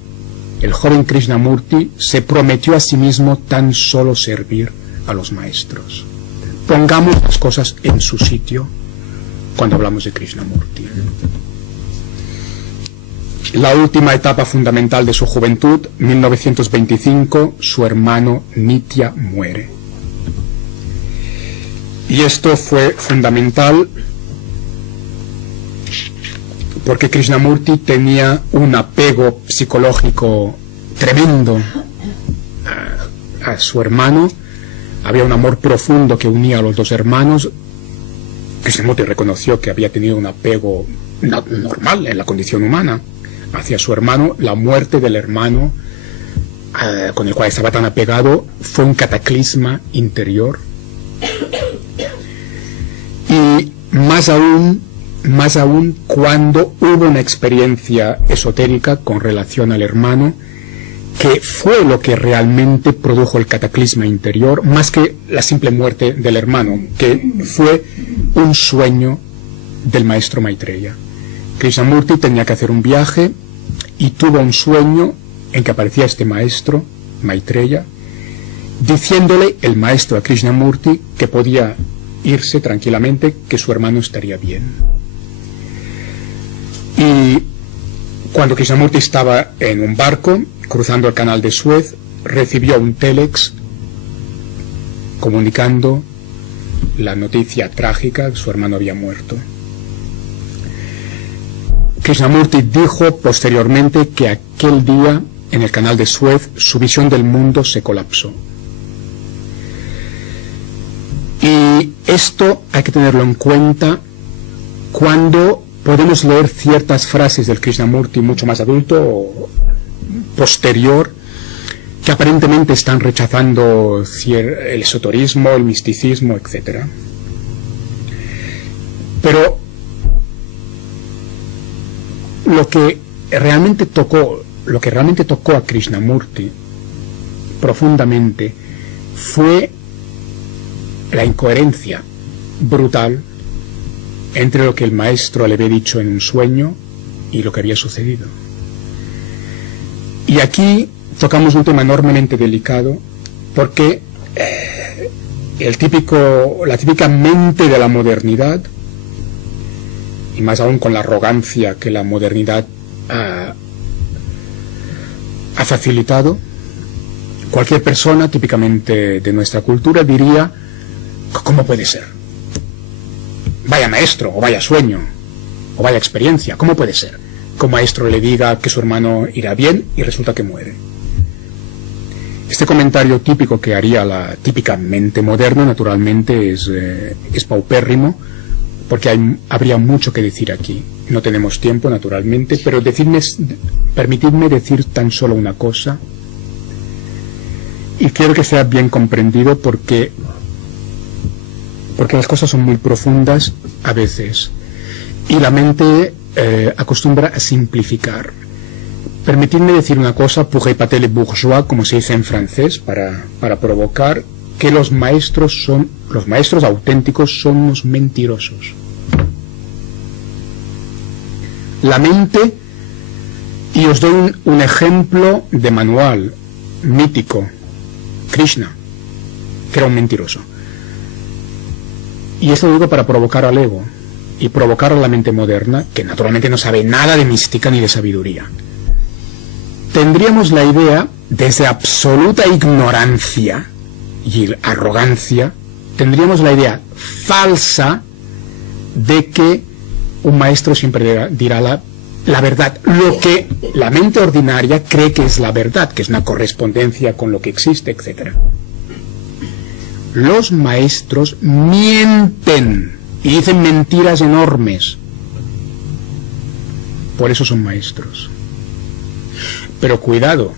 el joven Krishnamurti se prometió a sí mismo tan solo servir a los maestros. Pongamos las cosas en su sitio cuando hablamos de Krishnamurti. La última etapa fundamental de su juventud, 1925, su hermano Nitya muere. Y esto fue fundamental porque Krishnamurti tenía un apego psicológico tremendo a su hermano. Había un amor profundo que unía a los dos hermanos. Krishnamurti reconoció que había tenido un apego normal en la condición humana hacia su hermano. La muerte del hermano con el cual estaba tan apegado fue un cataclisma interior. Y más aún cuando hubo una experiencia esotérica con relación al hermano, que fue lo que realmente produjo el cataclisma interior, más que la simple muerte del hermano, que fue un sueño del maestro Maitreya. Krishnamurti tenía que hacer un viaje y tuvo un sueño en que aparecía este maestro Maitreya, diciéndole el maestro a Krishnamurti que podía irse tranquilamente, que su hermano estaría bien. Y cuando Krishnamurti estaba en un barco cruzando el canal de Suez, recibió un telex comunicando la noticia trágica: su hermano había muerto. Krishnamurti dijo posteriormente que aquel día en el canal de Suez su visión del mundo se colapsó. Y esto hay que tenerlo en cuenta cuando podemos leer ciertas frases del Krishnamurti mucho más adulto o posterior, que aparentemente están rechazando el esoterismo, el misticismo, etc. Pero lo que realmente tocó a Krishnamurti profundamente fue la incoherencia brutal entre lo que el maestro le había dicho en un sueño y lo que había sucedido. Y aquí tocamos un tema enormemente delicado, porque la típica mente de la modernidad, y más aún con la arrogancia que la modernidad ha facilitado, cualquier persona típicamente de nuestra cultura diría: ¿cómo puede ser? Vaya maestro, o vaya sueño, o vaya experiencia, ¿cómo puede ser? Que un maestro le diga que su hermano irá bien y resulta que muere. Este comentario típico que haría la típica mente moderna, naturalmente, es paupérrimo, porque habría mucho que decir aquí. No tenemos tiempo, naturalmente, pero permitidme decir tan solo una cosa, y quiero que sea bien comprendido porque las cosas son muy profundas a veces, y la mente acostumbra a simplificar. Permitidme decir una cosa, pour épater les bourgeois, como se dice en francés, para provocar, que los maestros auténticos son unos mentirosos. La mente, y os doy un ejemplo de manual mítico: Krishna, que era un mentiroso. Y esto lo digo para provocar al ego y provocar a la mente moderna, que naturalmente no sabe nada de mística ni de sabiduría. Tendríamos la idea, desde absoluta ignorancia, y arrogancia, tendríamos la idea falsa de que un maestro siempre dirá la verdad, lo que la mente ordinaria cree que es la verdad, que es una correspondencia con lo que existe, etc. Los maestros mienten y dicen mentiras enormes. Por eso son maestros. Pero cuidado,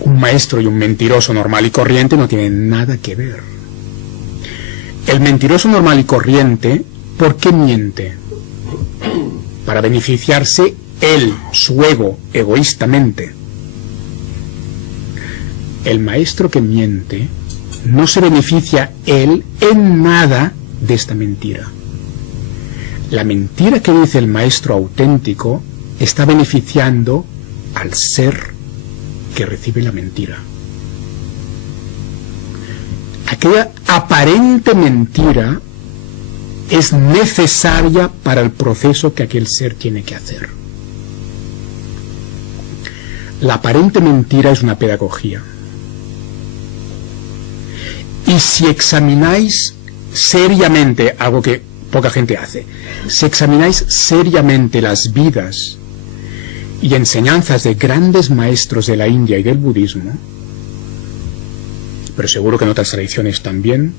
un maestro y un mentiroso normal y corriente no tienen nada que ver. El mentiroso normal y corriente, ¿por qué miente? Para beneficiarse él, su ego, egoístamente. El maestro que miente no se beneficia él en nada de esta mentira. La mentira que dice el maestro auténtico está beneficiando al ser que recibe la mentira. Aquella aparente mentira es necesaria para el proceso que aquel ser tiene que hacer. La aparente mentira es una pedagogía. Y si examináis seriamente, algo que poca gente hace, si examináis seriamente las vidas y enseñanzas de grandes maestros de la India y del budismo, pero seguro que en otras tradiciones también,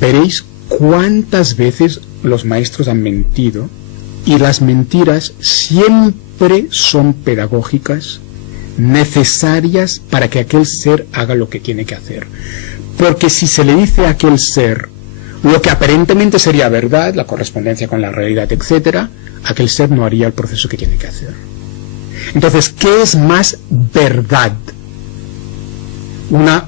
veréis cuántas veces los maestros han mentido, y las mentiras siempre son pedagógicas, necesarias para que aquel ser haga lo que tiene que hacer. Porque si se le dice a aquel ser lo que aparentemente sería verdad, la correspondencia con la realidad, etc., aquel ser no haría el proceso que tiene que hacer. Entonces, ¿qué es más verdad? Una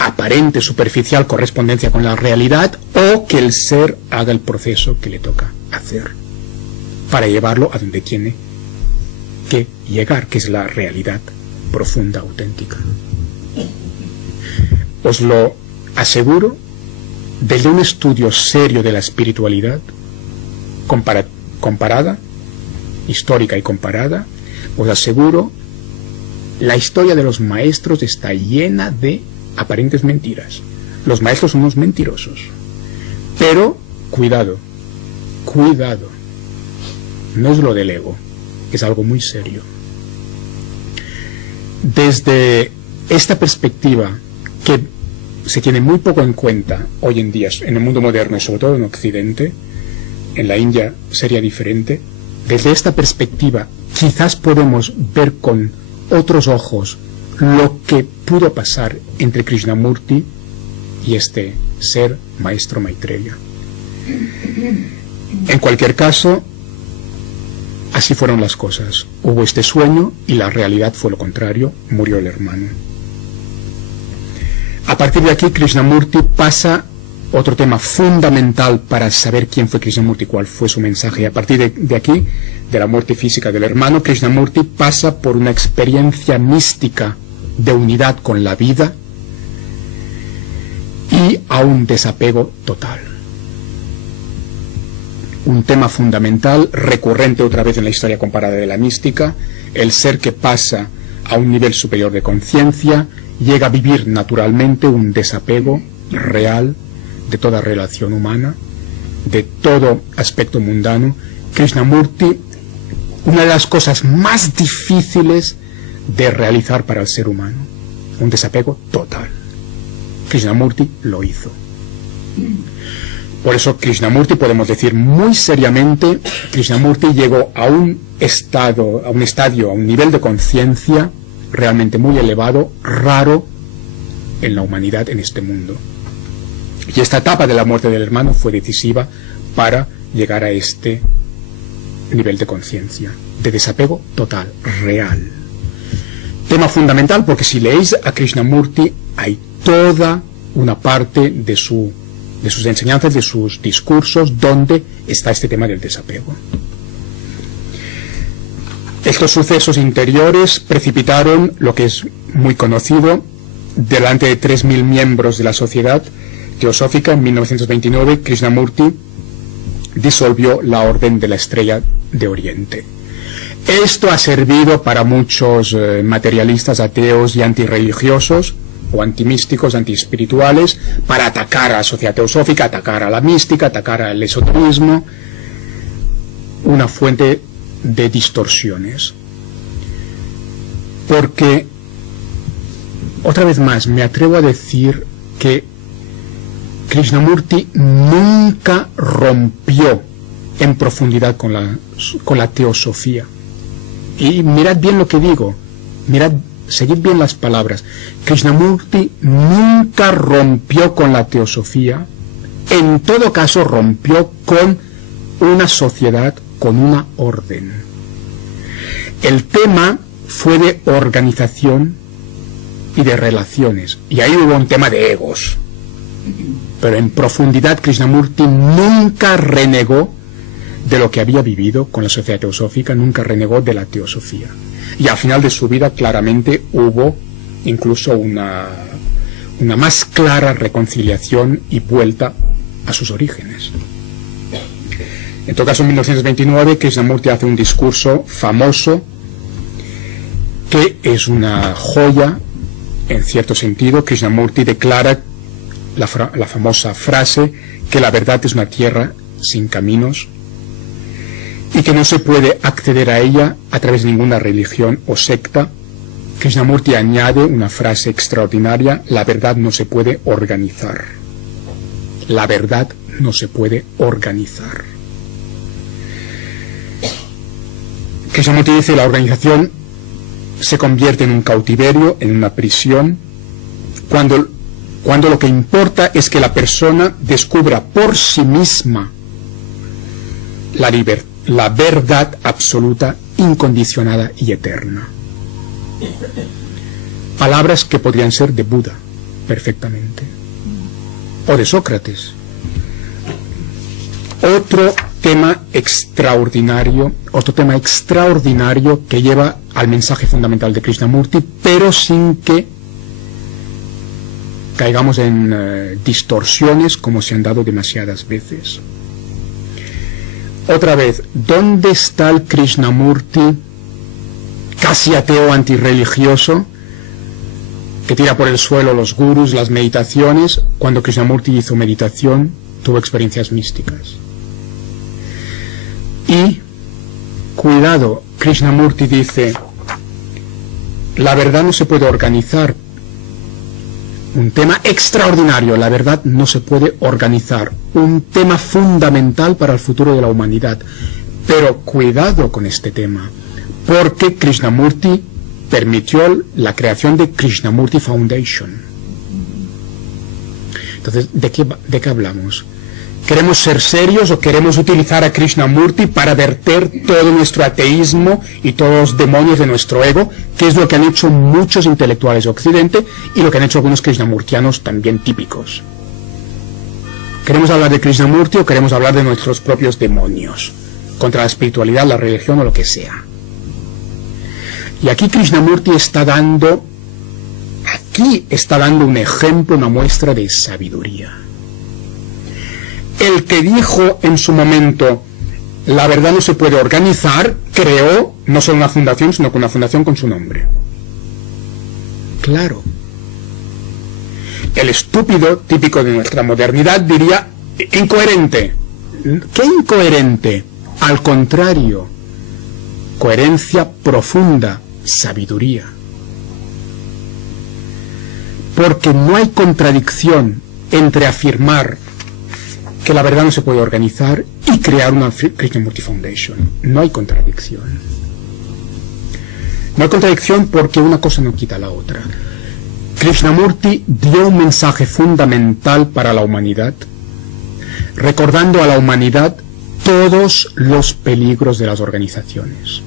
aparente, superficial correspondencia con la realidad, o que el ser haga el proceso que le toca hacer para llevarlo a donde tiene que llegar, que es la realidad profunda, auténtica. Os lo aseguro, desde un estudio serio de la espiritualidad comparada, histórica y comparada, os aseguro, la historia de los maestros está llena de aparentes mentiras. Los maestros son unos mentirosos. Pero, cuidado, cuidado. No es lo del ego, es algo muy serio. Desde esta perspectiva, que se tiene muy poco en cuenta hoy en día en el mundo moderno y sobre todo en Occidente, en la India sería diferente, desde esta perspectiva quizás podemos ver con otros ojos lo que pudo pasar entre Krishnamurti y este ser maestro Maitreya. En cualquier caso, así fueron las cosas. Hubo este sueño y la realidad fue lo contrario, murió el hermano. A partir de aquí, Krishnamurti pasa otro tema fundamental para saber quién fue Krishnamurti, cuál fue su mensaje. Y a partir de aquí, de la muerte física del hermano, Krishnamurti pasa por una experiencia mística de unidad con la vida y a un desapego total. Un tema fundamental, recurrente otra vez en la historia comparada de la mística, el ser que pasa a un nivel superior de conciencia, llega a vivir naturalmente un desapego real de toda relación humana, de todo aspecto mundano. Krishnamurti, una de las cosas más difíciles de realizar para el ser humano, un desapego total. Krishnamurti lo hizo. Por eso Krishnamurti, podemos decir muy seriamente, Krishnamurti llegó a un estadio, a un nivel de conciencia realmente muy elevado, raro en la humanidad, en este mundo. Y esta etapa de la muerte del hermano fue decisiva para llegar a este nivel de conciencia, de desapego total, real. Tema fundamental, porque si leéis a Krishnamurti hay toda una parte de sus enseñanzas, de sus discursos, donde está este tema del desapego. Estos sucesos interiores precipitaron lo que es muy conocido. Delante de 3.000 miembros de la Sociedad Teosófica, en 1929, Krishnamurti disolvió la Orden de la Estrella de Oriente. Esto ha servido para muchos materialistas, ateos y antirreligiosos o antimísticos, antiespirituales, para atacar a la sociedad teosófica, atacar a la mística, atacar al esoterismo, una fuente de distorsiones. Porque, otra vez más, me atrevo a decir que Krishnamurti nunca rompió en profundidad con la teosofía. Y mirad bien lo que digo, seguid bien las palabras. Krishnamurti nunca rompió con la teosofía, en todo caso rompió con una sociedad, con una orden. El tema fue de organización y de relaciones, y ahí hubo un tema de egos. Pero en profundidad Krishnamurti nunca renegó de lo que había vivido con la sociedad teosófica, nunca renegó de la teosofía. Y al final de su vida claramente hubo incluso una más clara reconciliación y vuelta a sus orígenes. En todo caso, en 1929 Krishnamurti hace un discurso famoso que es una joya en cierto sentido. Krishnamurti declara la famosa frase que la verdad es una tierra sin caminos y que no se puede acceder a ella a través de ninguna religión o secta. Krishnamurti añade una frase extraordinaria: la verdad no se puede organizar. La verdad no se puede organizar. Krishnamurti dice: la organización se convierte en un cautiverio, en una prisión, cuando lo que importa es que la persona descubra por sí misma la verdad absoluta, incondicionada y eterna. Palabras que podrían ser de Buda, perfectamente, o de Sócrates. Otro tema extraordinario que lleva al mensaje fundamental de Krishnamurti, pero sin que caigamos en distorsiones como se han dado demasiadas veces. Otra vez, ¿dónde está el Krishnamurti casi ateo, antirreligioso, que tira por el suelo los gurús, las meditaciones? Cuando Krishnamurti hizo meditación, tuvo experiencias místicas. Y, cuidado, Krishnamurti dice: la verdad no se puede organizar. Un tema extraordinario, la verdad no se puede organizar. Un tema fundamental para el futuro de la humanidad. Pero cuidado con este tema, porque Krishnamurti permitió la creación de Krishnamurti Foundation. Entonces, ¿de qué hablamos? ¿Queremos ser serios o queremos utilizar a Krishnamurti para verter todo nuestro ateísmo y todos los demonios de nuestro ego, que es lo que han hecho muchos intelectuales de Occidente y lo que han hecho algunos krishnamurtianos también típicos? ¿Queremos hablar de Krishnamurti o queremos hablar de nuestros propios demonios, contra la espiritualidad, la religión o lo que sea? Y aquí Krishnamurti está dando un ejemplo, una muestra de sabiduría. El que dijo en su momento: la verdad no se puede organizar, creó no solo una fundación, sino que una fundación con su nombre. Claro. El estúpido, típico de nuestra modernidad, diría: incoherente. ¿Qué incoherente? Al contrario, coherencia profunda, sabiduría. Porque no hay contradicción entre afirmar que la verdad no se puede organizar y crear una Krishnamurti Foundation. No hay contradicción. No hay contradicción porque una cosa no quita la otra. Krishnamurti dio un mensaje fundamental para la humanidad, recordando a la humanidad todos los peligros de las organizaciones.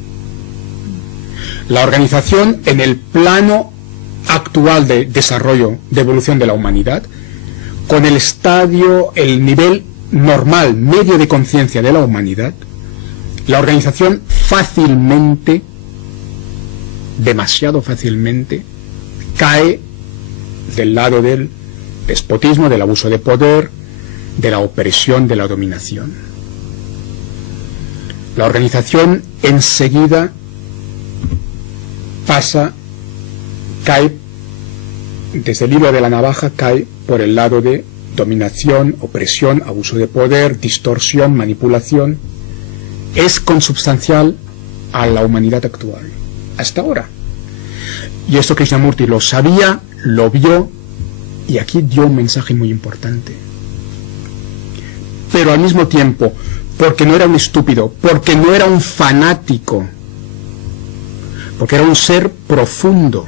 La organización, en el plano actual de desarrollo, de evolución de la humanidad, con el nivel normal, medio de conciencia de la humanidad, la organización fácilmente, demasiado fácilmente, cae del lado del despotismo, del abuso de poder, de la opresión, de la dominación. La organización enseguida cae desde el hilo de la navaja, cae por el lado de dominación, opresión, abuso de poder, distorsión, manipulación. Es consubstancial a la humanidad actual, hasta ahora. Y esto Krishnamurti lo sabía, lo vio, y aquí dio un mensaje muy importante. Pero al mismo tiempo, porque no era un estúpido, porque no era un fanático, porque era un ser profundo,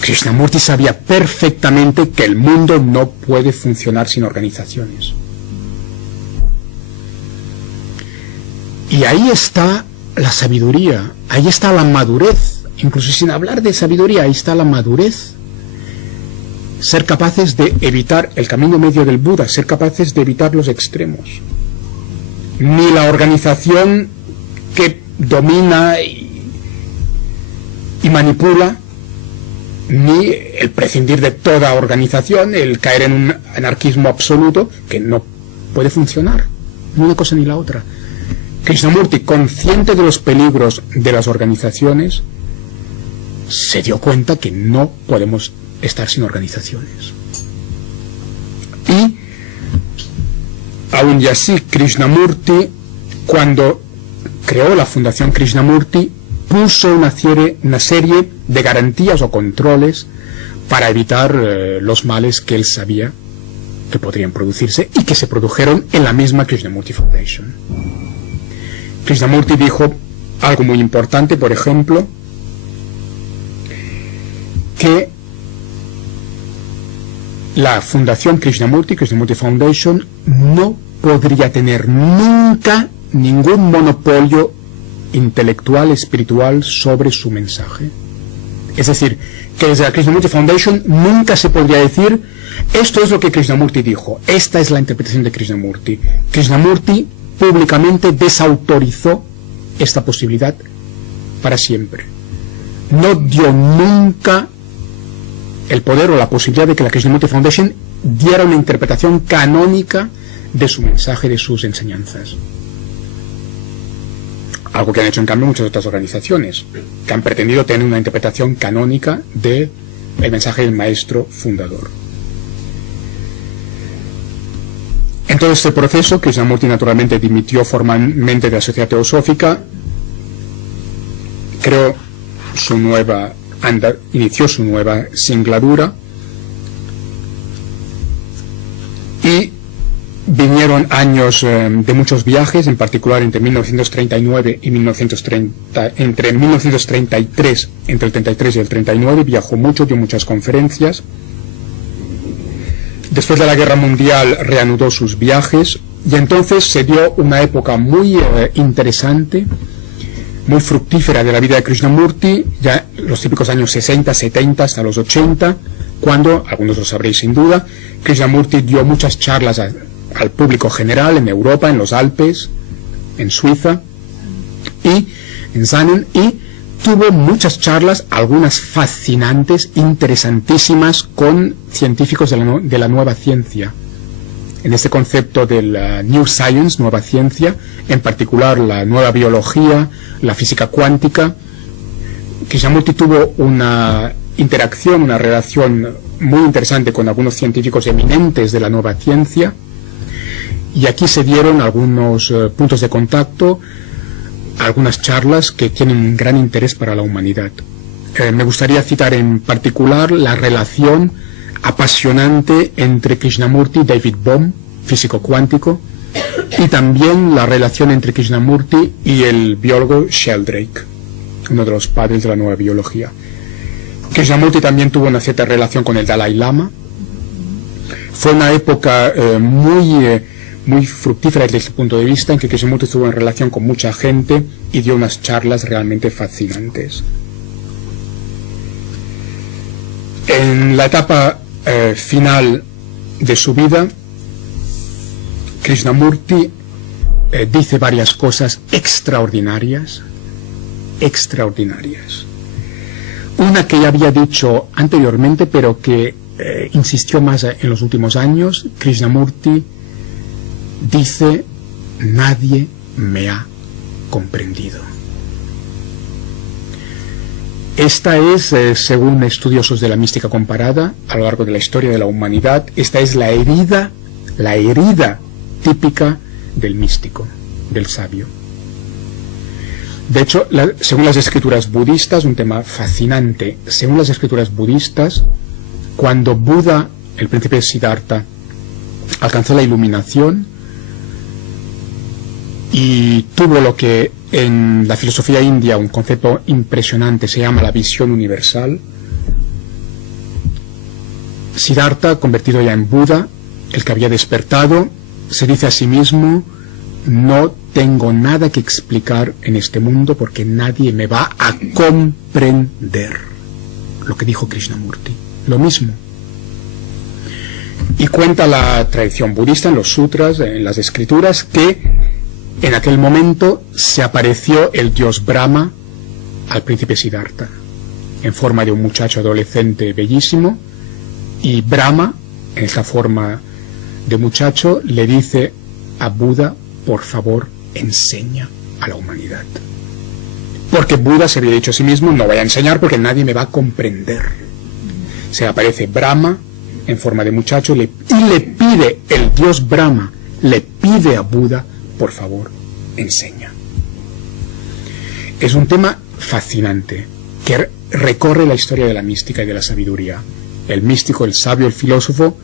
Krishnamurti sabía perfectamente que el mundo no puede funcionar sin organizaciones. Y ahí está la sabiduría, ahí está la madurez, incluso sin hablar de sabiduría, ahí está la madurez. Ser capaces de evitar el camino medio del Buda, ser capaces de evitar los extremos. Ni la organización que domina y manipula, ni el prescindir de toda organización, el caer en un anarquismo absoluto que no puede funcionar, ni una cosa ni la otra. Krishnamurti, consciente de los peligros de las organizaciones, se dio cuenta que no podemos estar sin organizaciones. Y aún y así, Krishnamurti, cuando creó la Fundación Krishnamurti, puso una serie de garantías o controles para evitar los males que él sabía que podrían producirse y que se produjeron en la misma Krishnamurti Foundation. Krishnamurti dijo algo muy importante, por ejemplo, que la Fundación Krishnamurti, Krishnamurti Foundation, no podría tener nunca ningún monopolio intelectual, espiritual sobre su mensaje. Es decir, que desde la Krishnamurti Foundation nunca se podría decir esto es lo que Krishnamurti dijo, esta es la interpretación de Krishnamurti. Krishnamurti públicamente desautorizó esta posibilidad para siempre. No dio nunca el poder o la posibilidad de que la Krishnamurti Foundation diera una interpretación canónica de su mensaje, de sus enseñanzas. Algo que han hecho en cambio muchas otras organizaciones, que han pretendido tener una interpretación canónica del mensaje del maestro fundador. En todo este proceso, Krishnamurti naturalmente dimitió formalmente de la Sociedad Teosófica, inició su nueva singladura, y vinieron años de muchos viajes, en particular entre 1939 y 1930, entre el 33 y el 39, viajó mucho, dio muchas conferencias. Después de la Guerra Mundial reanudó sus viajes y entonces se dio una época muy interesante, muy fructífera de la vida de Krishnamurti, ya los típicos años 60, 70 hasta los 80, cuando, algunos lo sabréis sin duda, Krishnamurti dio muchas charlas al público general en Europa, en los Alpes, en Suiza y en Sanen, y tuvo muchas charlas, algunas fascinantes, interesantísimas, con científicos de la nueva ciencia. En este concepto de la New Science, nueva ciencia, en particular la nueva biología, la física cuántica, Krishnamurti tuvo una interacción, una relación muy interesante con algunos científicos eminentes de la nueva ciencia, y aquí se dieron algunos puntos de contacto, algunas charlas que tienen un gran interés para la humanidad. Me gustaría citar en particular la relación apasionante entre Krishnamurti y David Bohm, físico cuántico, y también la relación entre Krishnamurti y el biólogo Sheldrake, uno de los padres de la nueva biología. Krishnamurti también tuvo una cierta relación con el Dalai Lama. Fue una época muy fructífera desde este punto de vista, en que Krishnamurti estuvo en relación con mucha gente y dio unas charlas realmente fascinantes. En la etapa final de su vida, Krishnamurti dice varias cosas extraordinarias. Una que ya había dicho anteriormente, pero que insistió más en los últimos años. Krishnamurti dice: nadie me ha comprendido. Esta es, según estudiosos de la mística comparada, a lo largo de la historia de la humanidad, esta es la herida típica del místico, del sabio. De hecho, según las escrituras budistas, un tema fascinante, según las escrituras budistas, cuando Buda, el príncipe Siddhartha, alcanzó la iluminación y tuvo lo que en la filosofía india un concepto impresionante se llama la visión universal, Siddhartha, convertido ya en Buda, el que había despertado, se dice a sí mismo: no tengo nada que explicar en este mundo porque nadie me va a comprender. Lo que dijo Krishnamurti, lo mismo. Y cuenta la tradición budista en los sutras, en las escrituras, que en aquel momento se apareció el dios Brahma al príncipe Siddhartha en forma de un muchacho adolescente bellísimo, y Brahma, en esta forma de muchacho, le dice a Buda: por favor, enseña a la humanidad. Porque Buda se había dicho a sí mismo: no voy a enseñar porque nadie me va a comprender. Se aparece Brahma en forma de muchacho y le pide, el dios Brahma le pide a Buda: por favor, enseña. Es un tema fascinante que recorre la historia de la mística y de la sabiduría. El místico, el sabio, el filósofo,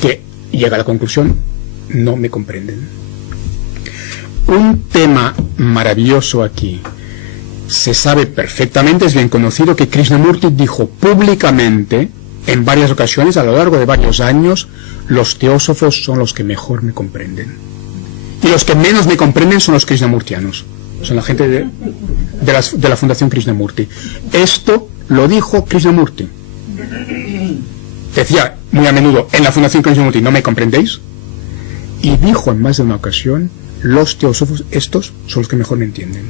que llega a la conclusión: no me comprenden. Un tema maravilloso aquí. Se sabe perfectamente, es bien conocido, que Krishnamurti dijo públicamente en varias ocasiones a lo largo de varios años: los teósofos son los que mejor me comprenden. Y los que menos me comprenden son los krishnamurtianos. Son la gente de la Fundación Krishnamurti. Esto lo dijo Krishnamurti. Decía muy a menudo en la Fundación Krishnamurti: ¿no me comprendéis? Y dijo en más de una ocasión: los teósofos, estos son los que mejor me entienden.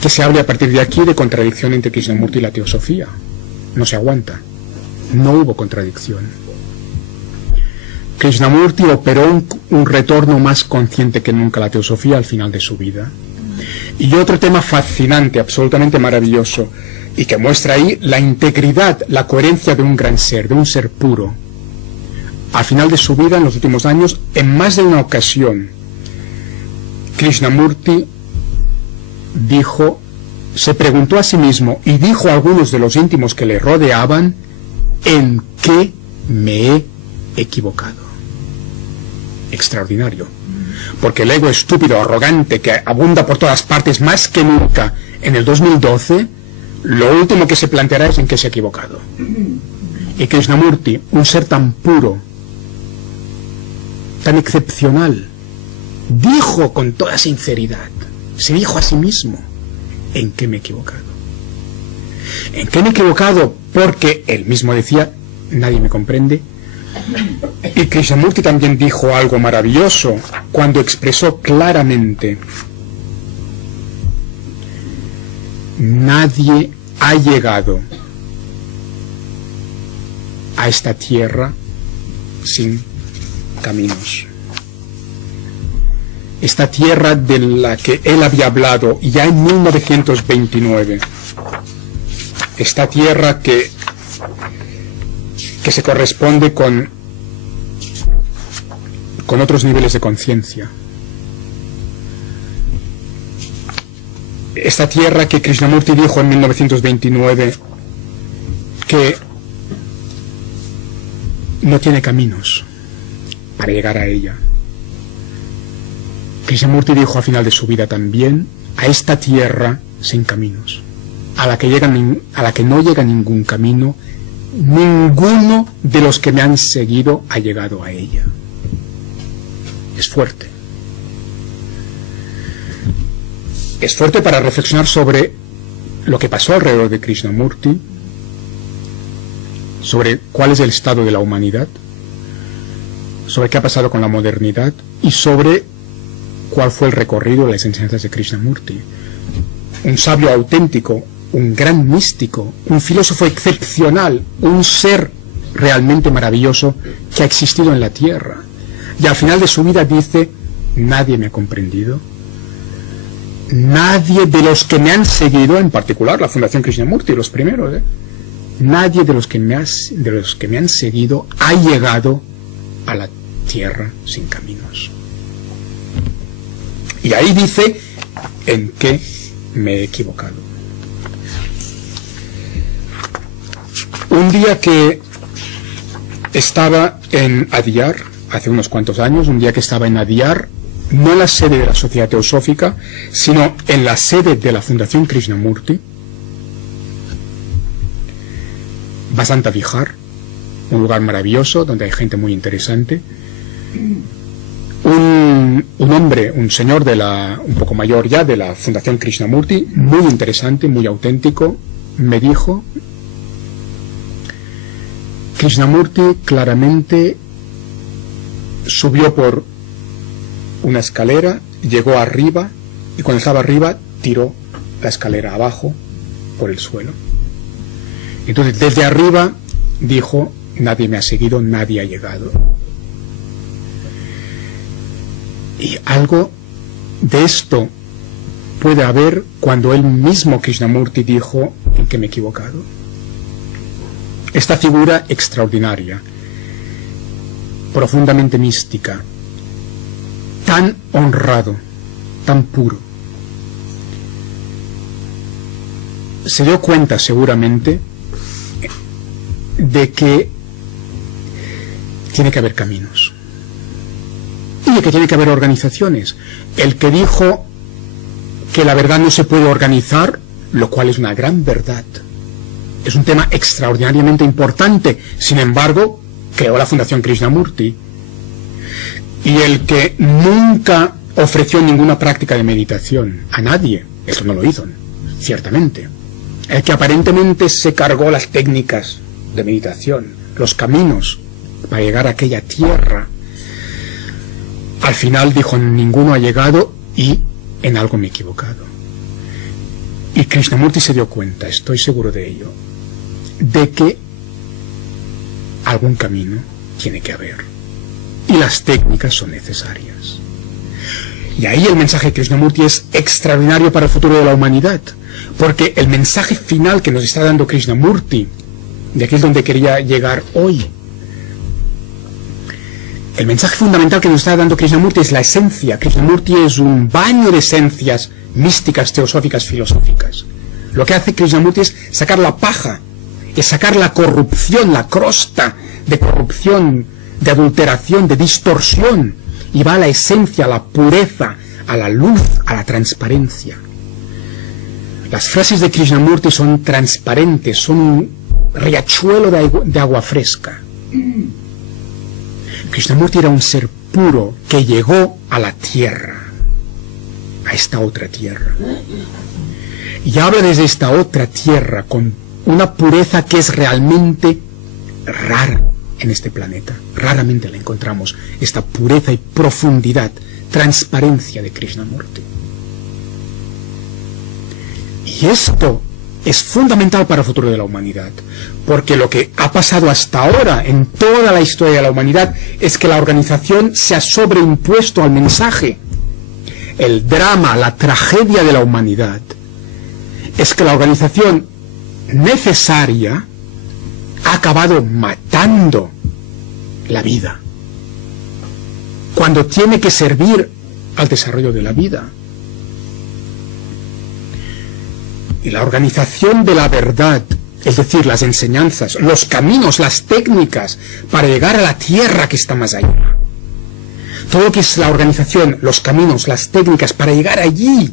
Que se hable a partir de aquí de contradicción entre Krishnamurti y la teosofía. No se aguanta. No hubo contradicción. Krishnamurti operó un retorno más consciente que nunca a la teosofía al final de su vida. Y otro tema fascinante, absolutamente maravilloso, y que muestra ahí la integridad, la coherencia de un gran ser, de un ser puro. Al final de su vida, en los últimos años, en más de una ocasión, Krishnamurti se preguntó a sí mismo y dijo a algunos de los íntimos que le rodeaban: ¿en qué me he equivocado? Extraordinario. Porque el ego estúpido, arrogante, que abunda por todas partes más que nunca en el 2012, lo último que se planteará es en qué se ha equivocado. Y Krishnamurti, un ser tan puro, tan excepcional, dijo con toda sinceridad, se dijo a sí mismo: ¿en qué me he equivocado? ¿En qué me he equivocado? Porque él mismo decía: nadie me comprende. Y Krishnamurti también dijo algo maravilloso cuando expresó claramente: nadie ha llegado a esta tierra sin caminos. Esta tierra de la que él había hablado ya en 1929, esta tierra que se corresponde con otros niveles de conciencia. Esta tierra que Krishnamurti dijo en 1929 que no tiene caminos para llegar a ella. Krishnamurti dijo al final de su vida también: a esta tierra sin caminos, a la que no llega ningún camino, ninguno de los que me han seguido ha llegado a ella. Es fuerte. Es fuerte para reflexionar sobre lo que pasó alrededor de Krishnamurti, sobre cuál es el estado de la humanidad, sobre qué ha pasado con la modernidad y sobre cuál fue el recorrido de las enseñanzas de Krishnamurti. Un sabio auténtico, un gran místico, un filósofo excepcional, un ser realmente maravilloso que ha existido en la tierra. Y al final de su vida dice: nadie me ha comprendido. nadie de los que me han seguido, en particular la Fundación Krishnamurti, los primeros, nadie de los que me han seguido ha llegado a la tierra sin caminos. Y ahí dice en qué me he equivocado. Un día que estaba en Adyar, hace unos cuantos años, un día que estaba en Adyar, no en la sede de la Sociedad Teosófica, sino en la sede de la Fundación Krishnamurti, Basanta Vihar, un lugar maravilloso donde hay gente muy interesante. Un hombre, un señor un poco mayor ya, de la Fundación Krishnamurti, muy interesante, muy auténtico, me dijo: Krishnamurti claramente subió por una escalera, llegó arriba, y cuando estaba arriba tiró la escalera abajo por el suelo. Entonces desde arriba dijo: nadie me ha seguido, nadie ha llegado. Y algo de esto puede haber cuando él mismo, Krishnamurti, dijo en que me he equivocado. Esta figura extraordinaria, profundamente mística, tan honrado, tan puro, se dio cuenta seguramente de que tiene que haber caminos y de que tiene que haber organizaciones. El que dijo que la verdad no se puede organizar, lo cual es una gran verdad, es un tema extraordinariamente importante, sin embargo creó la Fundación Krishnamurti. Y el que nunca ofreció ninguna práctica de meditación a nadie, eso no lo hizo, ciertamente. El que aparentemente se cargó las técnicas de meditación, los caminos para llegar a aquella tierra, al final dijo: ninguno ha llegado y en algo me he equivocado. Y Krishnamurti se dio cuenta, estoy seguro de ello, de que algún camino tiene que haber y las técnicas son necesarias. Y ahí el mensaje de Krishnamurti es extraordinario para el futuro de la humanidad, porque el mensaje final que nos está dando Krishnamurti, de aquí es donde quería llegar hoy, el mensaje fundamental que nos está dando Krishnamurti es la esencia. Krishnamurti es un baño de esencias místicas, teosóficas, filosóficas. Lo que hace Krishnamurti es sacar la paja, es sacar la corrupción, la crosta de corrupción, de adulteración, de distorsión, y va a la esencia, a la pureza, a la luz, a la transparencia. Las frases de Krishnamurti son transparentes, son un riachuelo de agua fresca. Krishnamurti era un ser puro que llegó a la tierra, a esta otra tierra, y habla desde esta otra tierra con una pureza que es realmente rara en este planeta. Raramente la encontramos, esta pureza y profundidad, transparencia de Krishnamurti. Y esto es fundamental para el futuro de la humanidad, porque lo que ha pasado hasta ahora en toda la historia de la humanidad es que la organización se ha sobreimpuesto al mensaje. El drama, la tragedia de la humanidad es que la organización necesaria ha acabado matando la vida, cuando tiene que servir al desarrollo de la vida. Y la organización de la verdad, es decir, las enseñanzas, los caminos, las técnicas para llegar a la tierra que está más allá, todo lo que es la organización, los caminos, las técnicas para llegar allí,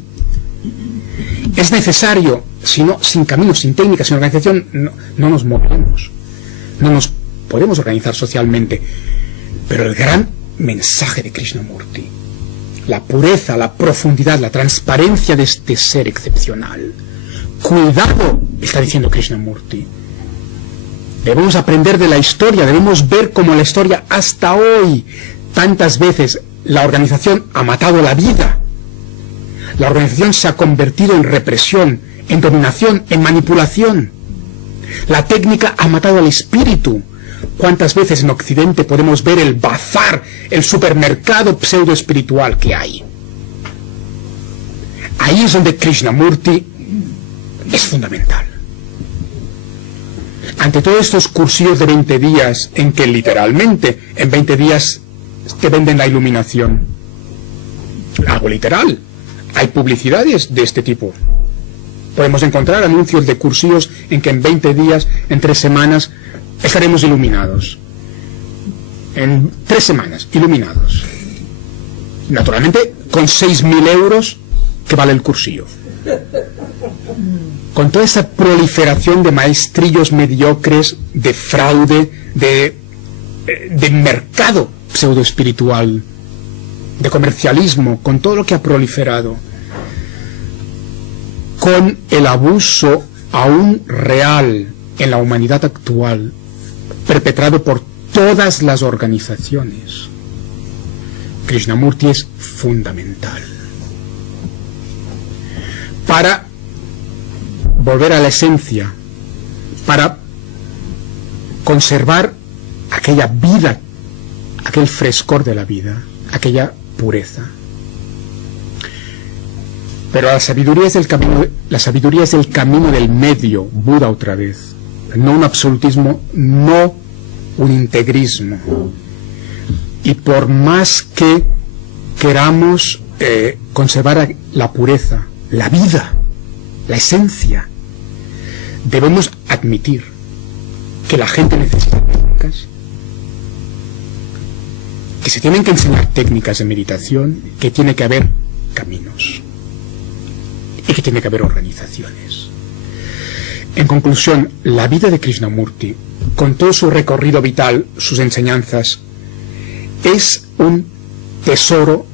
es necesario. Si no, sin caminos, sin técnicas, sin organización, no nos movemos, no nos podemos organizar socialmente. Pero el gran mensaje de Krishnamurti, la pureza, la profundidad, la transparencia de este ser excepcional, cuidado, está diciendo Krishnamurti. Debemos aprender de la historia, debemos ver cómo la historia hasta hoy, tantas veces, la organización ha matado la vida. La organización se ha convertido en represión, en dominación, en manipulación. La técnica ha matado al espíritu. ¿Cuántas veces en Occidente podemos ver el bazar, el supermercado pseudo espiritual que hay? ahí es donde Krishnamurti es fundamental. Ante todos estos cursillos de 20 días en que literalmente en 20 días te venden la iluminación, algo literal, hay publicidades de este tipo. Podemos encontrar anuncios de cursillos en que en 20 días, en 3 semanas, estaremos iluminados. En 3 semanas, iluminados. Naturalmente, con 6.000 euros que vale el cursillo. Con toda esa proliferación de maestrillos mediocres, de fraude, de mercado pseudoespiritual, de comercialismo, con todo lo que ha proliferado, con el abuso aún real en la humanidad actual, perpetrado por todas las organizaciones, Krishnamurti es fundamental para volver a la esencia, para conservar aquella vida, aquel frescor de la vida, aquella pureza. Pero la sabiduría es el camino del medio, Buda otra vez, no un absolutismo, no un integrismo. Y por más que queramos conservar la pureza, la vida, la esencia, debemos admitir que la gente necesita técnicas, que se tienen que enseñar técnicas de meditación, que tiene que haber caminos y que tiene que haber organizaciones. En conclusión, la vida de Krishnamurti, con todo su recorrido vital, sus enseñanzas, es un tesoro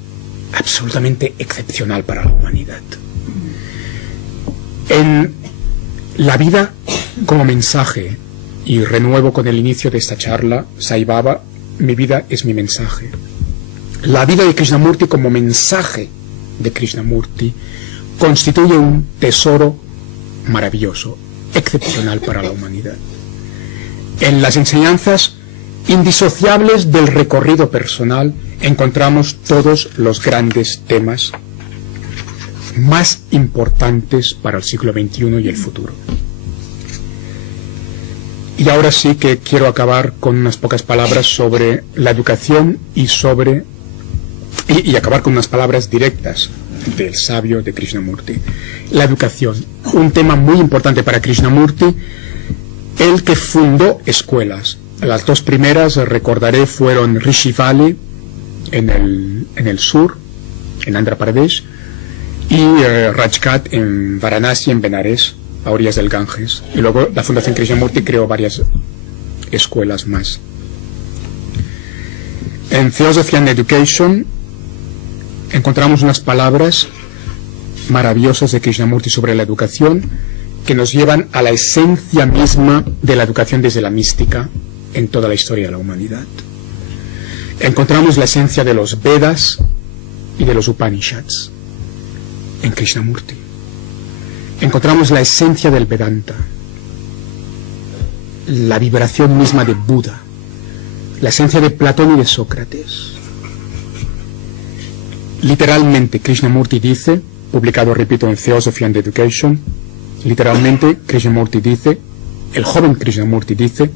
absolutamente excepcional para la humanidad. En la vida como mensaje, y renuevo con el inicio de esta charla, Sai Baba, mi vida es mi mensaje. La vida de Krishnamurti como mensaje de Krishnamurti constituye un tesoro maravilloso, excepcional para la humanidad. En las enseñanzas indisociables del recorrido personal encontramos todos los grandes temas más importantes para el siglo XXI y el futuro. Y ahora sí que quiero acabar con unas pocas palabras sobre la educación y acabar con unas palabras directas del sabio de Krishnamurti. La educación, un tema muy importante para Krishnamurti, el que fundó escuelas. Las 2 primeras, recordaré, fueron Rishi Valley en el sur, en Andhra Pradesh, y Rajgat en Varanasi, en Benares, a orillas del Ganges. Y luego la Fundación Krishnamurti creó varias escuelas más. En Philosophy and Education encontramos unas palabras maravillosas de Krishnamurti sobre la educación que nos llevan a la esencia misma de la educación desde la mística en toda la historia de la humanidad. Encontramos la esencia de los Vedas y de los Upanishads en Krishnamurti. Encontramos la esencia del Vedanta, la vibración misma de Buda, la esencia de Platón y de Sócrates. Literalmente, Krishnamurti dice, publicado, repito, en Philosophy and Education, literalmente, Krishnamurti dice, el joven Krishnamurti dice,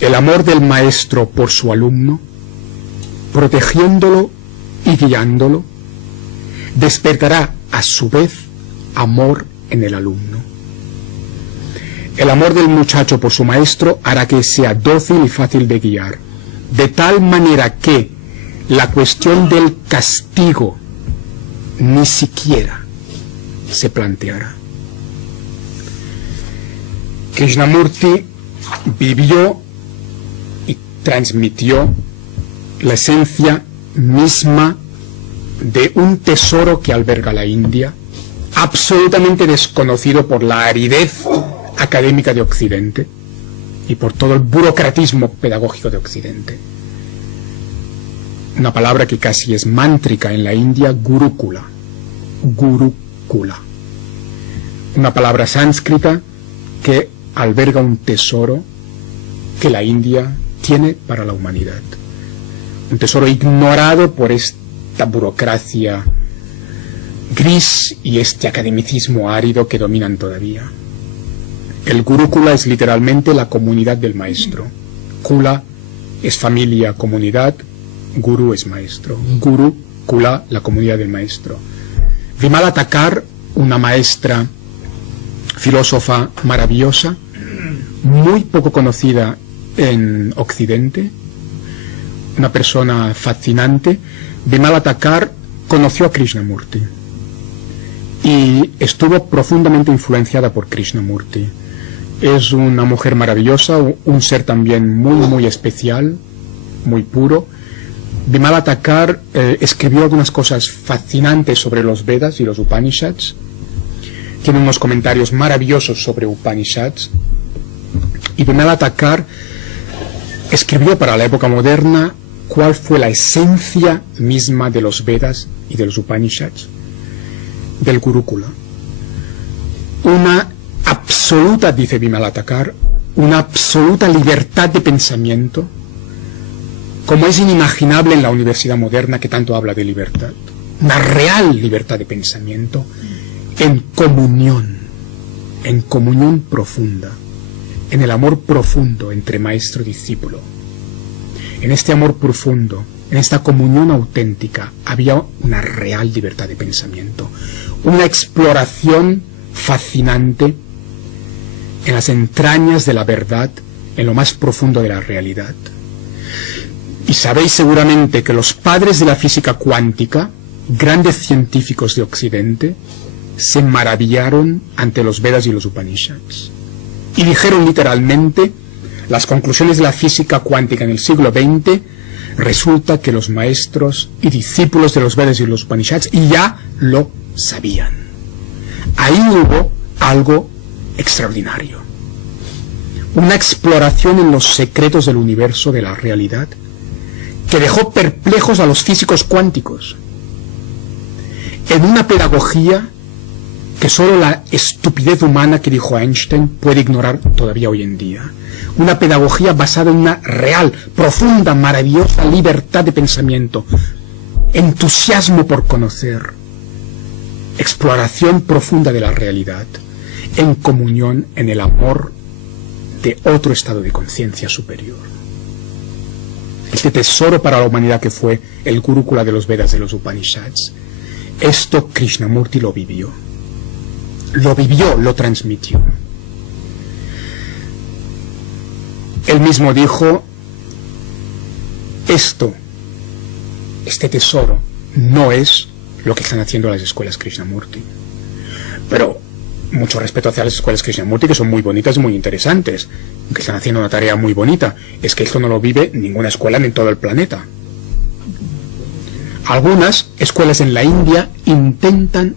el amor del maestro por su alumno, protegiéndolo y guiándolo, despertará a su vez amor en el alumno. El amor del muchacho por su maestro hará que sea dócil y fácil de guiar, de tal manera que la cuestión del castigo ni siquiera se planteará. Krishnamurti vivió y transmitió la esencia misma de un tesoro que alberga la India, absolutamente desconocido por la aridez académica de Occidente y por todo el burocratismo pedagógico de Occidente. Una palabra que casi es mántrica en la India, Gurukula. Gurukula. Una palabra sánscrita que alberga un tesoro que la India tiene para la humanidad. Un tesoro ignorado por esta burocracia gris y este academicismo árido que dominan todavía. El Gurukula es literalmente la comunidad del maestro. Kula es familia, comunidad. Guru es maestro. Guru, Kula, la comunidad del maestro. Vimala Thakar, una maestra filósofa maravillosa, muy poco conocida en Occidente, una persona fascinante. Vimala Thakar conoció a Krishnamurti y estuvo profundamente influenciada por Krishnamurti. Es una mujer maravillosa, un ser también muy especial, muy puro. Vimala Thakar escribió algunas cosas fascinantes sobre los Vedas y los Upanishads. Tiene unos comentarios maravillosos sobre Upanishads. Y Vimala Thakar escribió para la época moderna cuál fue la esencia misma de los Vedas y de los Upanishads, del Gurukula. Una absoluta, dice Vimala Thakar, una absoluta libertad de pensamiento, como es inimaginable en la universidad moderna que tanto habla de libertad. Una real libertad de pensamiento en comunión profunda, en el amor profundo entre maestro y discípulo. En este amor profundo, en esta comunión auténtica, había una real libertad de pensamiento, una exploración fascinante en las entrañas de la verdad, en lo más profundo de la realidad. Y sabéis seguramente que los padres de la física cuántica, grandes científicos de Occidente, se maravillaron ante los Vedas y los Upanishads. Y dijeron literalmente, las conclusiones de la física cuántica en el siglo XX, resulta que los maestros y discípulos de los Vedas y los Upanishads ya lo sabían. Ahí hubo algo extraordinario. Una exploración en los secretos del universo, de la realidad, que dejó perplejos a los físicos cuánticos. En una pedagogía que solo la estupidez humana, que dijo Einstein, puede ignorar todavía hoy en día. Una pedagogía basada en una real, profunda, maravillosa libertad de pensamiento, entusiasmo por conocer, exploración profunda de la realidad, en comunión en el amor de otro estado de conciencia superior. Este tesoro para la humanidad que fue el Gurukula de los Vedas, de los Upanishads, esto Krishnamurti lo vivió, lo transmitió. Él mismo dijo, este tesoro no es lo que están haciendo las escuelas Krishnamurti. Pero mucho respeto hacia las escuelas Krishnamurti, que son muy bonitas y muy interesantes, que están haciendo una tarea muy bonita. Es que esto no lo vive ninguna escuela en todo el planeta. Algunas escuelas en la India intentan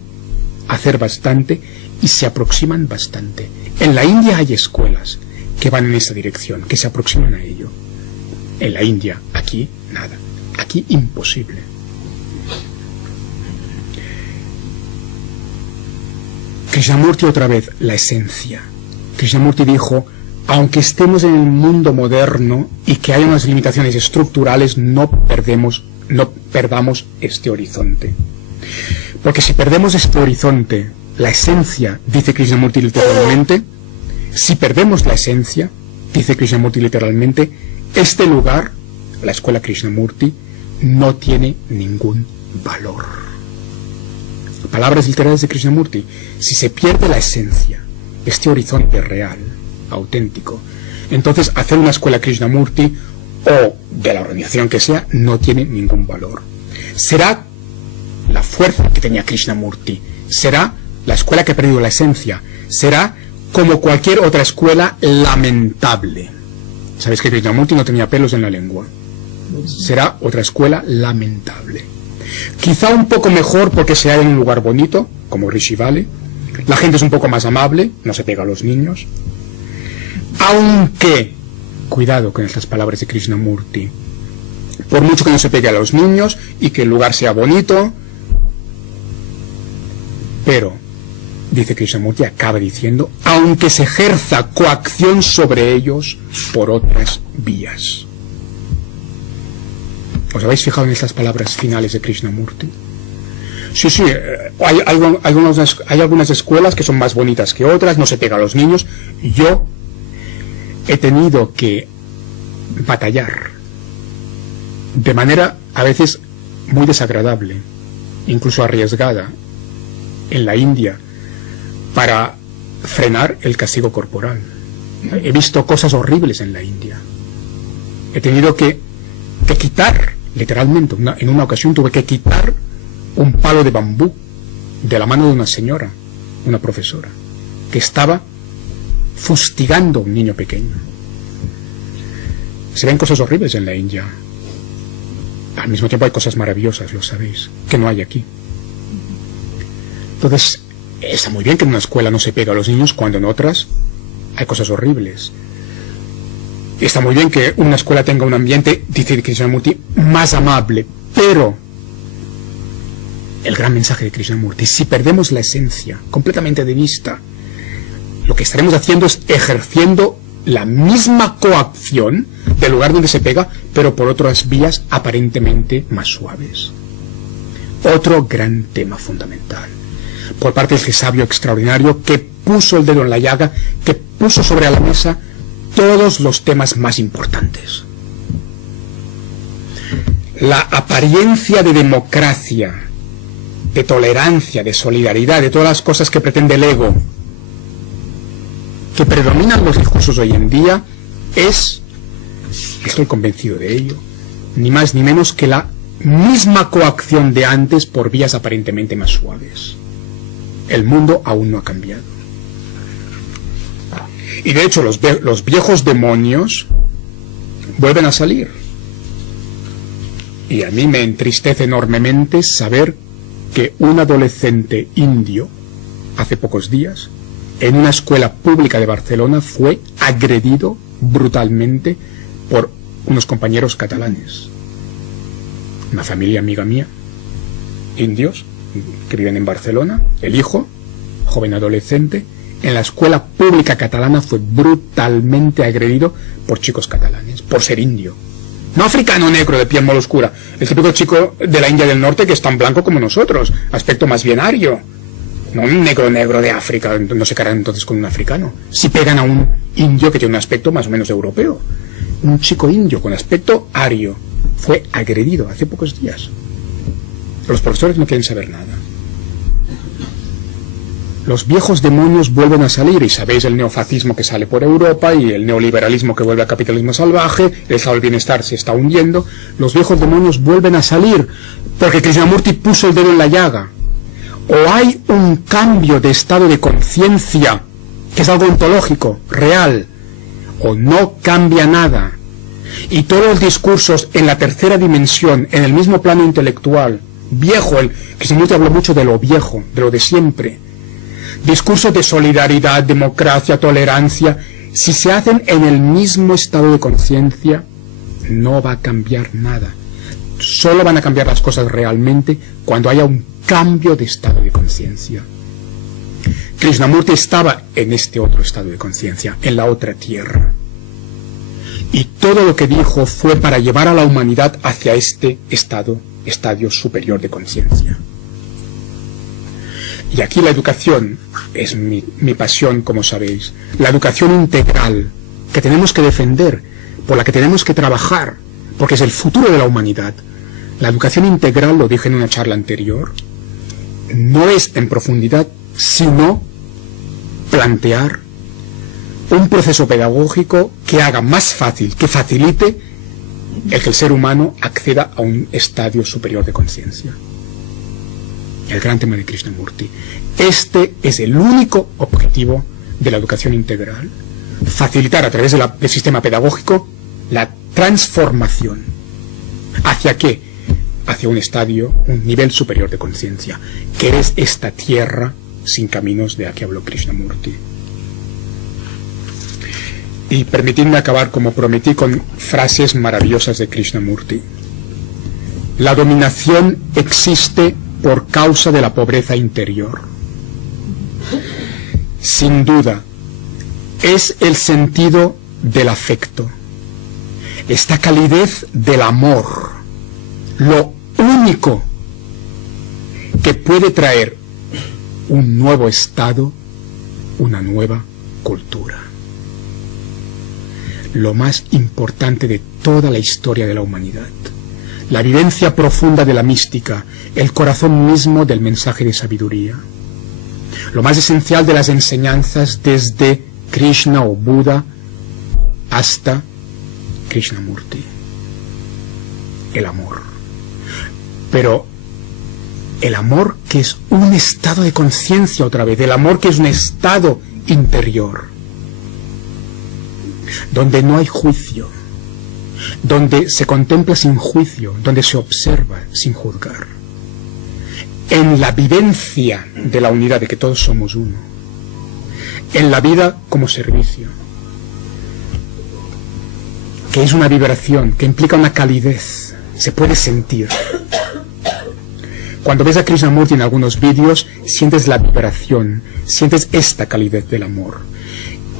hacer bastante y se aproximan bastante. En la India hay escuelas que van en esa dirección, que se aproximan a ello. En la India, aquí, nada. Aquí, imposible. Krishnamurti otra vez, la esencia. Krishnamurti dijo, aunque estemos en el mundo moderno y que haya unas limitaciones estructurales, no perdamos este horizonte. Porque si perdemos este horizonte, la esencia, dice Krishnamurti literalmente, si perdemos la esencia, dice Krishnamurti literalmente, este lugar, la escuela Krishnamurti, no tiene ningún valor. Palabras literales de Krishnamurti. Si se pierde la esencia, este horizonte real, auténtico, entonces hacer una escuela Krishnamurti o de la organización que sea no tiene ningún valor. Será la fuerza que tenía Krishnamurti, será la escuela que ha perdido la esencia, será como cualquier otra escuela lamentable. ¿Sabéis que Krishnamurti no tenía pelos en la lengua? Será otra escuela lamentable. Quizá un poco mejor porque se halla en un lugar bonito, como Rishi Valley. La gente es un poco más amable, no se pega a los niños. Aunque, cuidado con estas palabras de Krishnamurti, por mucho que no se pegue a los niños y que el lugar sea bonito, pero, dice Krishnamurti, acaba diciendo, aunque se ejerza coacción sobre ellos por otras vías. ¿Os habéis fijado en estas palabras finales de Krishnamurti? Sí, hay algunas escuelas que son más bonitas que otras, no se pega a los niños. Yo he tenido que batallar de manera a veces muy desagradable, incluso arriesgada, en la India, para frenar el castigo corporal. He visto cosas horribles en la India. He tenido que quitar, literalmente, en una ocasión tuve que quitar un palo de bambú de la mano de una señora, una profesora, que estaba fustigando a un niño pequeño. Se ven cosas horribles en la India. Al mismo tiempo hay cosas maravillosas, lo sabéis, que no hay aquí. Entonces, está muy bien que en una escuela no se pega a los niños cuando en otras hay cosas horribles. Está muy bien que una escuela tenga un ambiente, dice Krishnamurti, más amable, pero el gran mensaje de Krishnamurti, si perdemos la esencia completamente de vista, lo que estaremos haciendo es ejerciendo la misma coacción del lugar donde se pega, pero por otras vías aparentemente más suaves. Otro gran tema fundamental, por parte de este sabio extraordinario que puso el dedo en la llaga, que puso sobre la mesa todos los temas más importantes. La apariencia de democracia, de tolerancia, de solidaridad, de todas las cosas que pretende el ego, que predominan los discursos hoy en día, es, estoy convencido de ello, ni más ni menos que la misma coacción de antes por vías aparentemente más suaves. El mundo aún no ha cambiado. Y de hecho los viejos demonios vuelven a salir. Y a mí me entristece enormemente saber que un adolescente indio, hace pocos días, en una escuela pública de Barcelona, fue agredido brutalmente por unos compañeros catalanes. Una familia amiga mía, indios, que viven en Barcelona. El hijo, joven adolescente, en la escuela pública catalana fue brutalmente agredido por chicos catalanes, por ser indio. No africano negro de piel muy oscura, el típico chico de la India del Norte que es tan blanco como nosotros, aspecto más bien ario. No un negro de África, no se cargan entonces con un africano. Si pegan a un indio que tiene un aspecto más o menos europeo. Un chico indio con aspecto ario fue agredido hace pocos días. Los profesores no quieren saber nada. Los viejos demonios vuelven a salir, y sabéis el neofascismo que sale por Europa y el neoliberalismo que vuelve al capitalismo salvaje, el estado del bienestar se está hundiendo. Los viejos demonios vuelven a salir porque Krishnamurti puso el dedo en la llaga. O hay un cambio de estado de conciencia, que es algo ontológico, real, o no cambia nada. Y todos los discursos en la tercera dimensión, en el mismo plano intelectual, viejo, el Krishnamurti habló mucho de lo viejo, de lo de siempre. Discursos de solidaridad, democracia, tolerancia, si se hacen en el mismo estado de conciencia, no va a cambiar nada. Solo van a cambiar las cosas realmente cuando haya un cambio de estado de conciencia. Krishnamurti estaba en este otro estado de conciencia, en la otra tierra. Y todo lo que dijo fue para llevar a la humanidad hacia este estadio superior de conciencia. Y aquí la educación es mi pasión, como sabéis. La educación integral que tenemos que defender, por la que tenemos que trabajar, porque es el futuro de la humanidad. La educación integral, lo dije en una charla anterior, no es en profundidad, sino plantear un proceso pedagógico que haga más fácil, que facilite el que el ser humano acceda a un estadio superior de conciencia. El gran tema de Krishnamurti. Este es el único objetivo de la educación integral. Facilitar a través del sistema pedagógico la transformación. ¿Hacia qué? Hacia un estadio, un nivel superior de conciencia, que es esta tierra sin caminos de la que habló Krishnamurti. Y permitidme acabar, como prometí, con frases maravillosas de Krishnamurti. La dominación existe por causa de la pobreza interior. Sin duda, es el sentido del afecto, esta calidez del amor, lo único que puede traer un nuevo estado, una nueva cultura. Lo más importante de toda la historia de la humanidad, la vivencia profunda de la mística, el corazón mismo del mensaje de sabiduría, lo más esencial de las enseñanzas desde Krishna o Buda hasta Krishnamurti, el amor. Pero el amor que es un estado de conciencia otra vez, el amor que es un estado interior, donde no hay juicio, donde se contempla sin juicio, donde se observa sin juzgar, en la vivencia de la unidad, de que todos somos uno, en la vida como servicio, que es una vibración, que implica una calidez, se puede sentir. Cuando ves a Krishnamurti en algunos vídeos, sientes la vibración, sientes esta calidez del amor.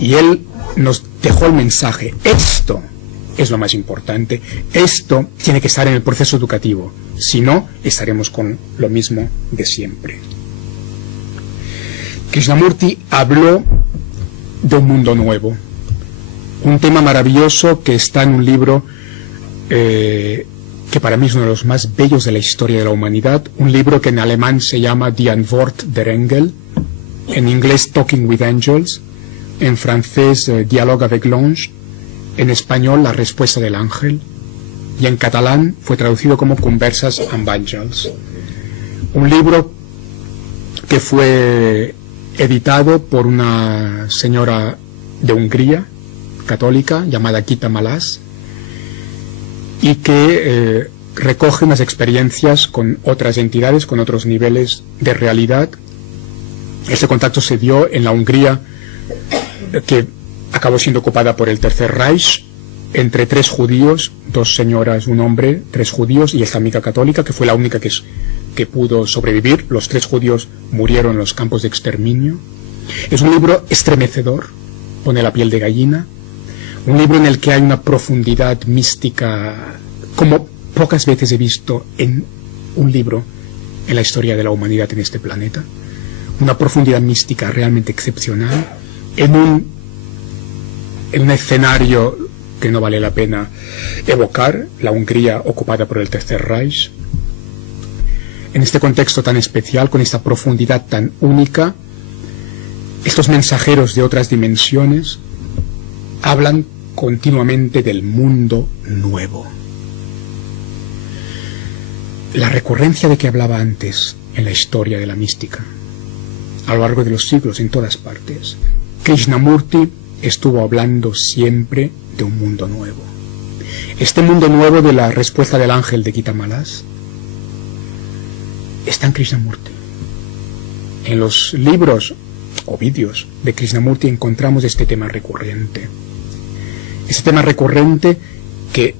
Y él nos dejó el mensaje: esto es lo más importante, esto tiene que estar en el proceso educativo, si no, estaremos con lo mismo de siempre. Krishnamurti habló de un mundo nuevo, un tema maravilloso que está en un libro que para mí es uno de los más bellos de la historia de la humanidad, un libro que en alemán se llama Die Antwort der Engel, en inglés Talking with Angels, en francés Dialogue avec l'Ange, en español La Respuesta del Ángel, y en catalán fue traducido como Conversas amb Àngels. Un libro que fue editado por una señora de Hungría, católica, llamada Gita Malas, y que recoge unas experiencias con otras entidades, con otros niveles de realidad. Este contacto se dio en la Hungría que acabó siendo ocupada por el Tercer Reich, entre 3 judíos, 2 señoras, un hombre, 3 judíos y esta amiga católica, que fue la única que pudo sobrevivir. Los 3 judíos murieron en los campos de exterminio. Es un libro estremecedor, pone la piel de gallina, un libro en el que hay una profundidad mística como pocas veces he visto en un libro en la historia de la humanidad en este planeta, una profundidad mística realmente excepcional, en un escenario que no vale la pena evocar, la Hungría ocupada por el Tercer Reich. En este contexto tan especial, con esta profundidad tan única, estos mensajeros de otras dimensiones hablan continuamente del mundo nuevo. La recurrencia de que hablaba antes en la historia de la mística, a lo largo de los siglos, en todas partes, Krishnamurti estuvo hablando siempre de un mundo nuevo. Este mundo nuevo de La Respuesta del Ángel de Gita Malas está en Krishnamurti. En los libros o vídeos de Krishnamurti encontramos este tema recurrente. Este tema recurrente que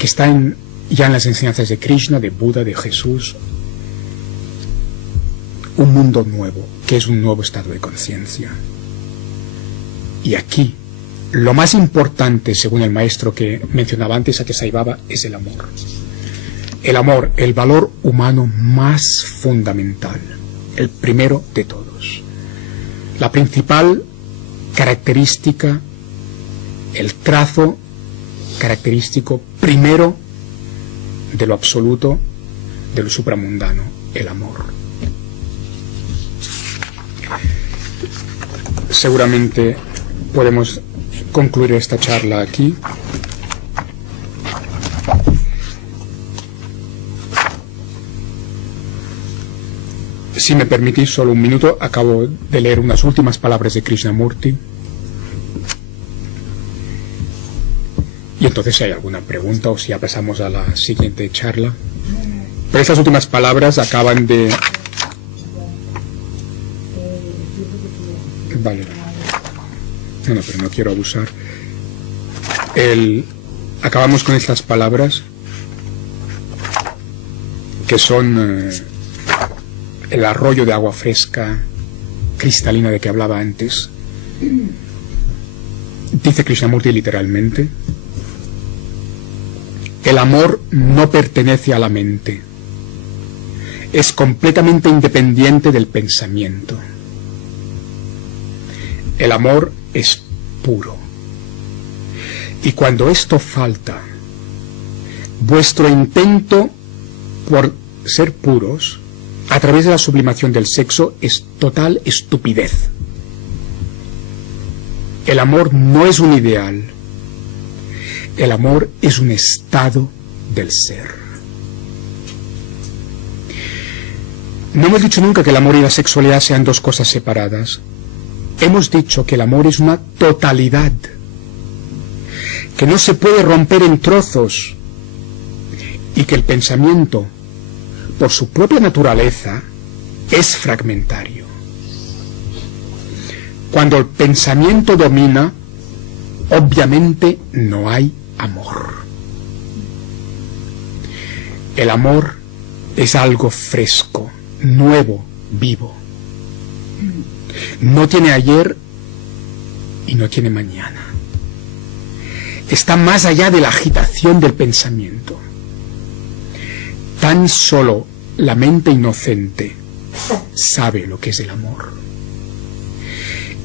está ya en las enseñanzas de Krishna, de Buda, de Jesús. Un mundo nuevo, que es un nuevo estado de conciencia. Y aquí, lo más importante, según el maestro que mencionaba antes, Satyasai Baba, es el amor. El amor, el valor humano más fundamental, el primero de todos. La principal característica, el trazo característico primero de lo absoluto, de lo supramundano, el amor. Seguramente podemos concluir esta charla aquí. Si me permitís solo un minuto, acabo de leer unas últimas palabras de Krishnamurti. Y entonces si hay alguna pregunta o si ya pasamos a la siguiente charla. Pero estas últimas palabras acaban de... Vale. No, pero no quiero abusar. Acabamos con estas palabras que son el arroyo de agua fresca, cristalina de que hablaba antes. Dice Krishnamurti literalmente: el amor no pertenece a la mente. es completamente independiente del pensamiento. El amor es puro. Y cuando esto falta, vuestro intento por ser puros a través de la sublimación del sexo es total estupidez. El amor no es un ideal. El amor es un estado del ser. No hemos dicho nunca que el amor y la sexualidad sean dos cosas separadas. Hemos dicho que el amor es una totalidad, que no se puede romper en trozos, y que el pensamiento, por su propia naturaleza, es fragmentario. Cuando el pensamiento domina, obviamente no hay amor. El amor es algo fresco, nuevo, vivo. No tiene ayer y no tiene mañana. Está más allá de la agitación del pensamiento. Tan solo la mente inocente sabe lo que es el amor.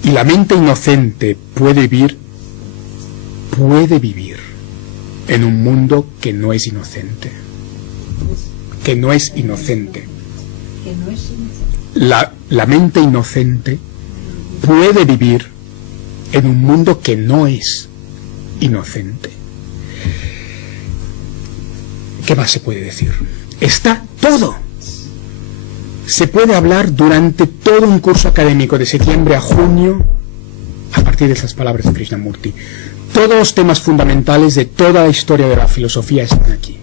Y la mente inocente puede vivir en un mundo que no es inocente. Que no es inocente. La mente inocente puede vivir en un mundo que no es inocente. ¿Qué más se puede decir? Está todo. Se puede hablar durante todo un curso académico de septiembre a junio a partir de esas palabras de Krishnamurti. Todos los temas fundamentales de toda la historia de la filosofía están aquí.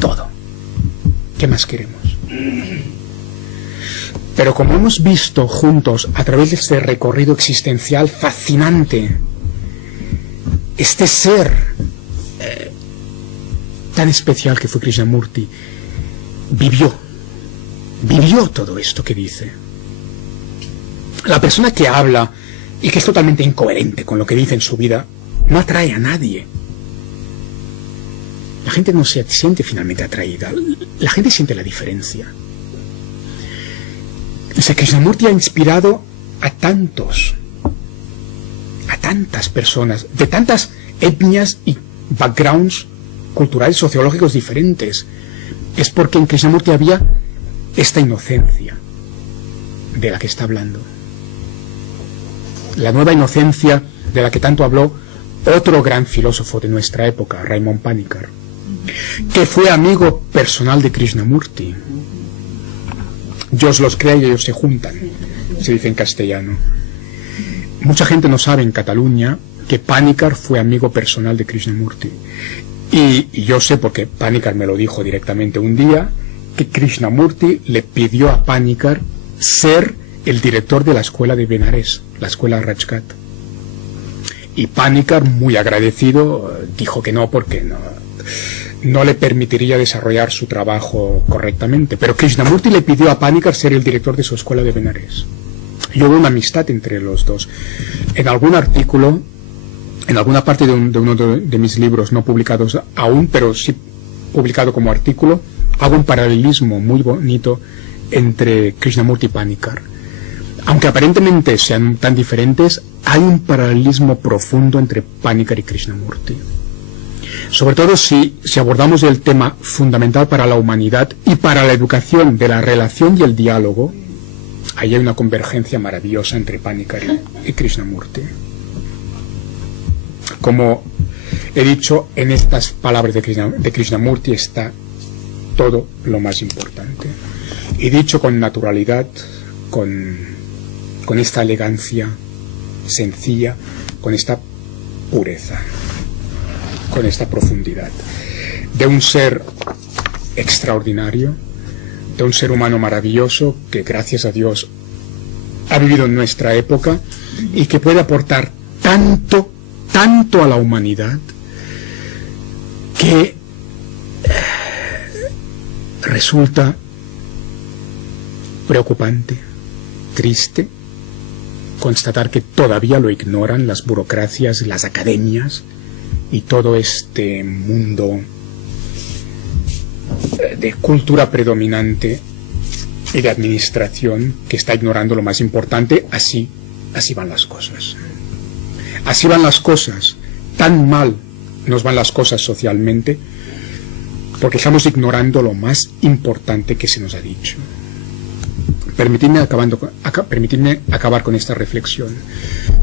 Todo. ¿Qué más queremos? Pero como hemos visto juntos a través de este recorrido existencial fascinante, este ser tan especial que fue Krishnamurti, vivió todo esto que dice. La persona que habla y que es totalmente incoherente con lo que dice en su vida, no atrae a nadie. La gente no se siente finalmente atraída, la gente siente la diferencia. O sea, Krishnamurti ha inspirado a tantas personas, de tantas etnias y backgrounds culturales, sociológicos diferentes. Es porque en Krishnamurti había esta inocencia de la que está hablando. La nueva inocencia de la que tanto habló otro gran filósofo de nuestra época, Raymond Panikkar, que fue amigo personal de Krishnamurti. Dios los crea y ellos se juntan, se dice en castellano. Mucha gente no sabe en Cataluña que Panikkar fue amigo personal de Krishnamurti. Y yo sé, porque Panikkar me lo dijo directamente un día, que Krishnamurti le pidió a Panikkar ser el director de la escuela de Benares, la escuela Rajgat. Y Panikkar, muy agradecido, dijo que no, porque no le permitiría desarrollar su trabajo correctamente. Pero Krishnamurti le pidió a Panikkar ser el director de su escuela de Benares. Y hubo una amistad entre los dos. En algún artículo, en alguna parte de uno de mis libros, no publicados aún, pero sí publicado como artículo, hago un paralelismo muy bonito entre Krishnamurti y Panikkar. Aunque aparentemente sean tan diferentes, hay un paralelismo profundo entre Panikkar y Krishnamurti. Sobre todo si abordamos el tema fundamental para la humanidad y para la educación de la relación y el diálogo, ahí hay una convergencia maravillosa entre Panikkar y Krishnamurti. Como he dicho, en estas palabras de Krishnamurti está todo lo más importante. Y dicho con naturalidad, con esta elegancia sencilla, con esta pureza, con esta profundidad, de un ser extraordinario, de un ser humano maravilloso que, gracias a Dios, ha vivido en nuestra época y que puede aportar tanto a la humanidad, que resulta preocupante, triste, constatar que todavía lo ignoran las burocracias, las academias y todo este mundo de cultura predominante y de administración que está ignorando lo más importante. Así van las cosas. Así van las cosas. Tan mal nos van las cosas socialmente porque estamos ignorando lo más importante que se nos ha dicho. Permitidme acabar con esta reflexión.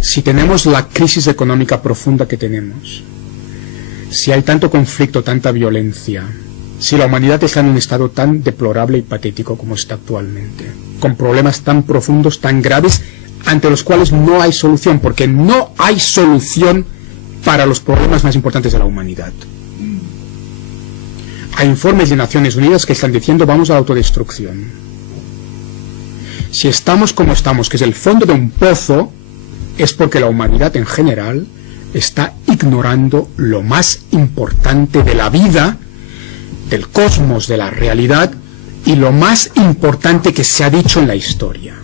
Si tenemos la crisis económica profunda que tenemos, si hay tanto conflicto, tanta violencia, si la humanidad está en un estado tan deplorable y patético como está actualmente, con problemas tan profundos, tan graves, ante los cuales no hay solución, porque no hay solución para los problemas más importantes de la humanidad. Hay informes de Naciones Unidas que están diciendo vamos a la autodestrucción. Si estamos como estamos, que es el fondo de un pozo, es porque la humanidad en general está ignorando lo más importante de la vida, del cosmos, de la realidad, y lo más importante que se ha dicho en la historia.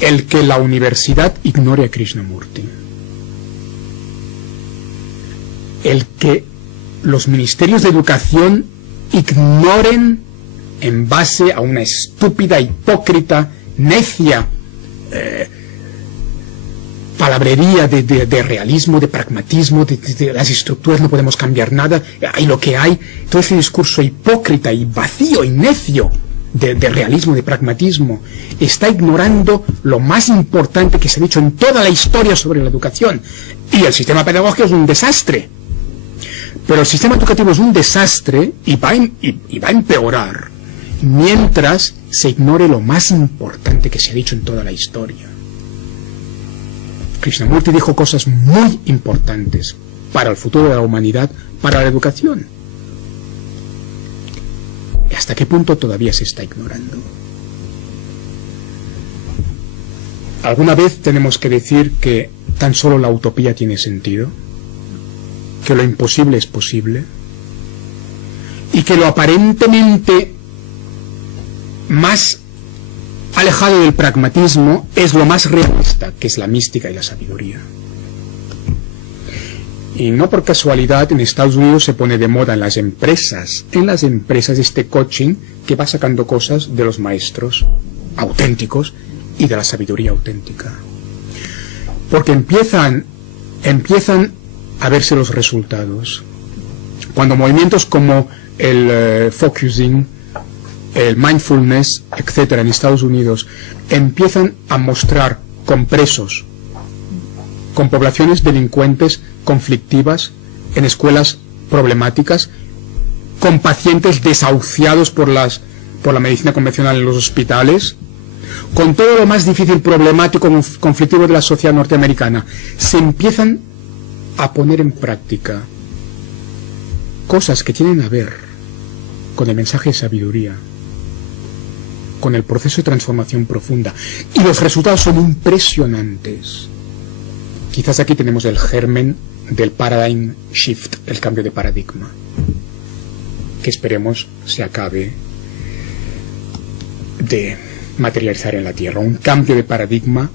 El que la universidad ignore a Krishnamurti. El que los ministerios de educación ignoren en base a una estúpida, hipócrita, necia palabrería de realismo, de pragmatismo, de las estructuras no podemos cambiar nada, hay lo que hay, todo ese discurso hipócrita y vacío y necio de realismo, de pragmatismo, está ignorando lo más importante que se ha dicho en toda la historia sobre la educación. Y el sistema pedagógico es un desastre. Pero el sistema educativo es un desastre y va a empeorar mientras se ignore lo más importante que se ha dicho en toda la historia. Krishnamurti dijo cosas muy importantes para el futuro de la humanidad, para la educación. ¿Hasta qué punto todavía se está ignorando? ¿Alguna vez tenemos que decir que tan solo la utopía tiene sentido? ¿Que lo imposible es posible? ¿Y que lo aparentemente más alejado del pragmatismo es lo más realista, que es la mística y la sabiduría? Y no por casualidad en Estados Unidos se pone de moda en las empresas este coaching que va sacando cosas de los maestros auténticos y de la sabiduría auténtica. Porque empiezan a verse los resultados. Cuando movimientos como el focusing, el mindfulness, etcétera, en Estados Unidos empiezan a mostrar con presos, con poblaciones delincuentes, conflictivas, en escuelas problemáticas, con pacientes desahuciados por la medicina convencional en los hospitales, con todo lo más difícil, problemático, conflictivo de la sociedad norteamericana, se empiezan a poner en práctica cosas que tienen a ver con el mensaje de sabiduría, con el proceso de transformación profunda, y los resultados son impresionantes. Quizás aquí tenemos el germen del paradigm shift, el cambio de paradigma, que esperemos se acabe de materializar en la Tierra, un cambio de paradigma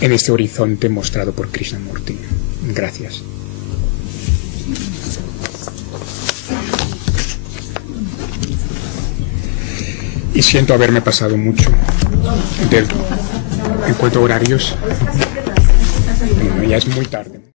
en este horizonte mostrado por Krishnamurti. Gracias. Y siento haberme pasado mucho en cuanto a horarios. Ya es muy tarde.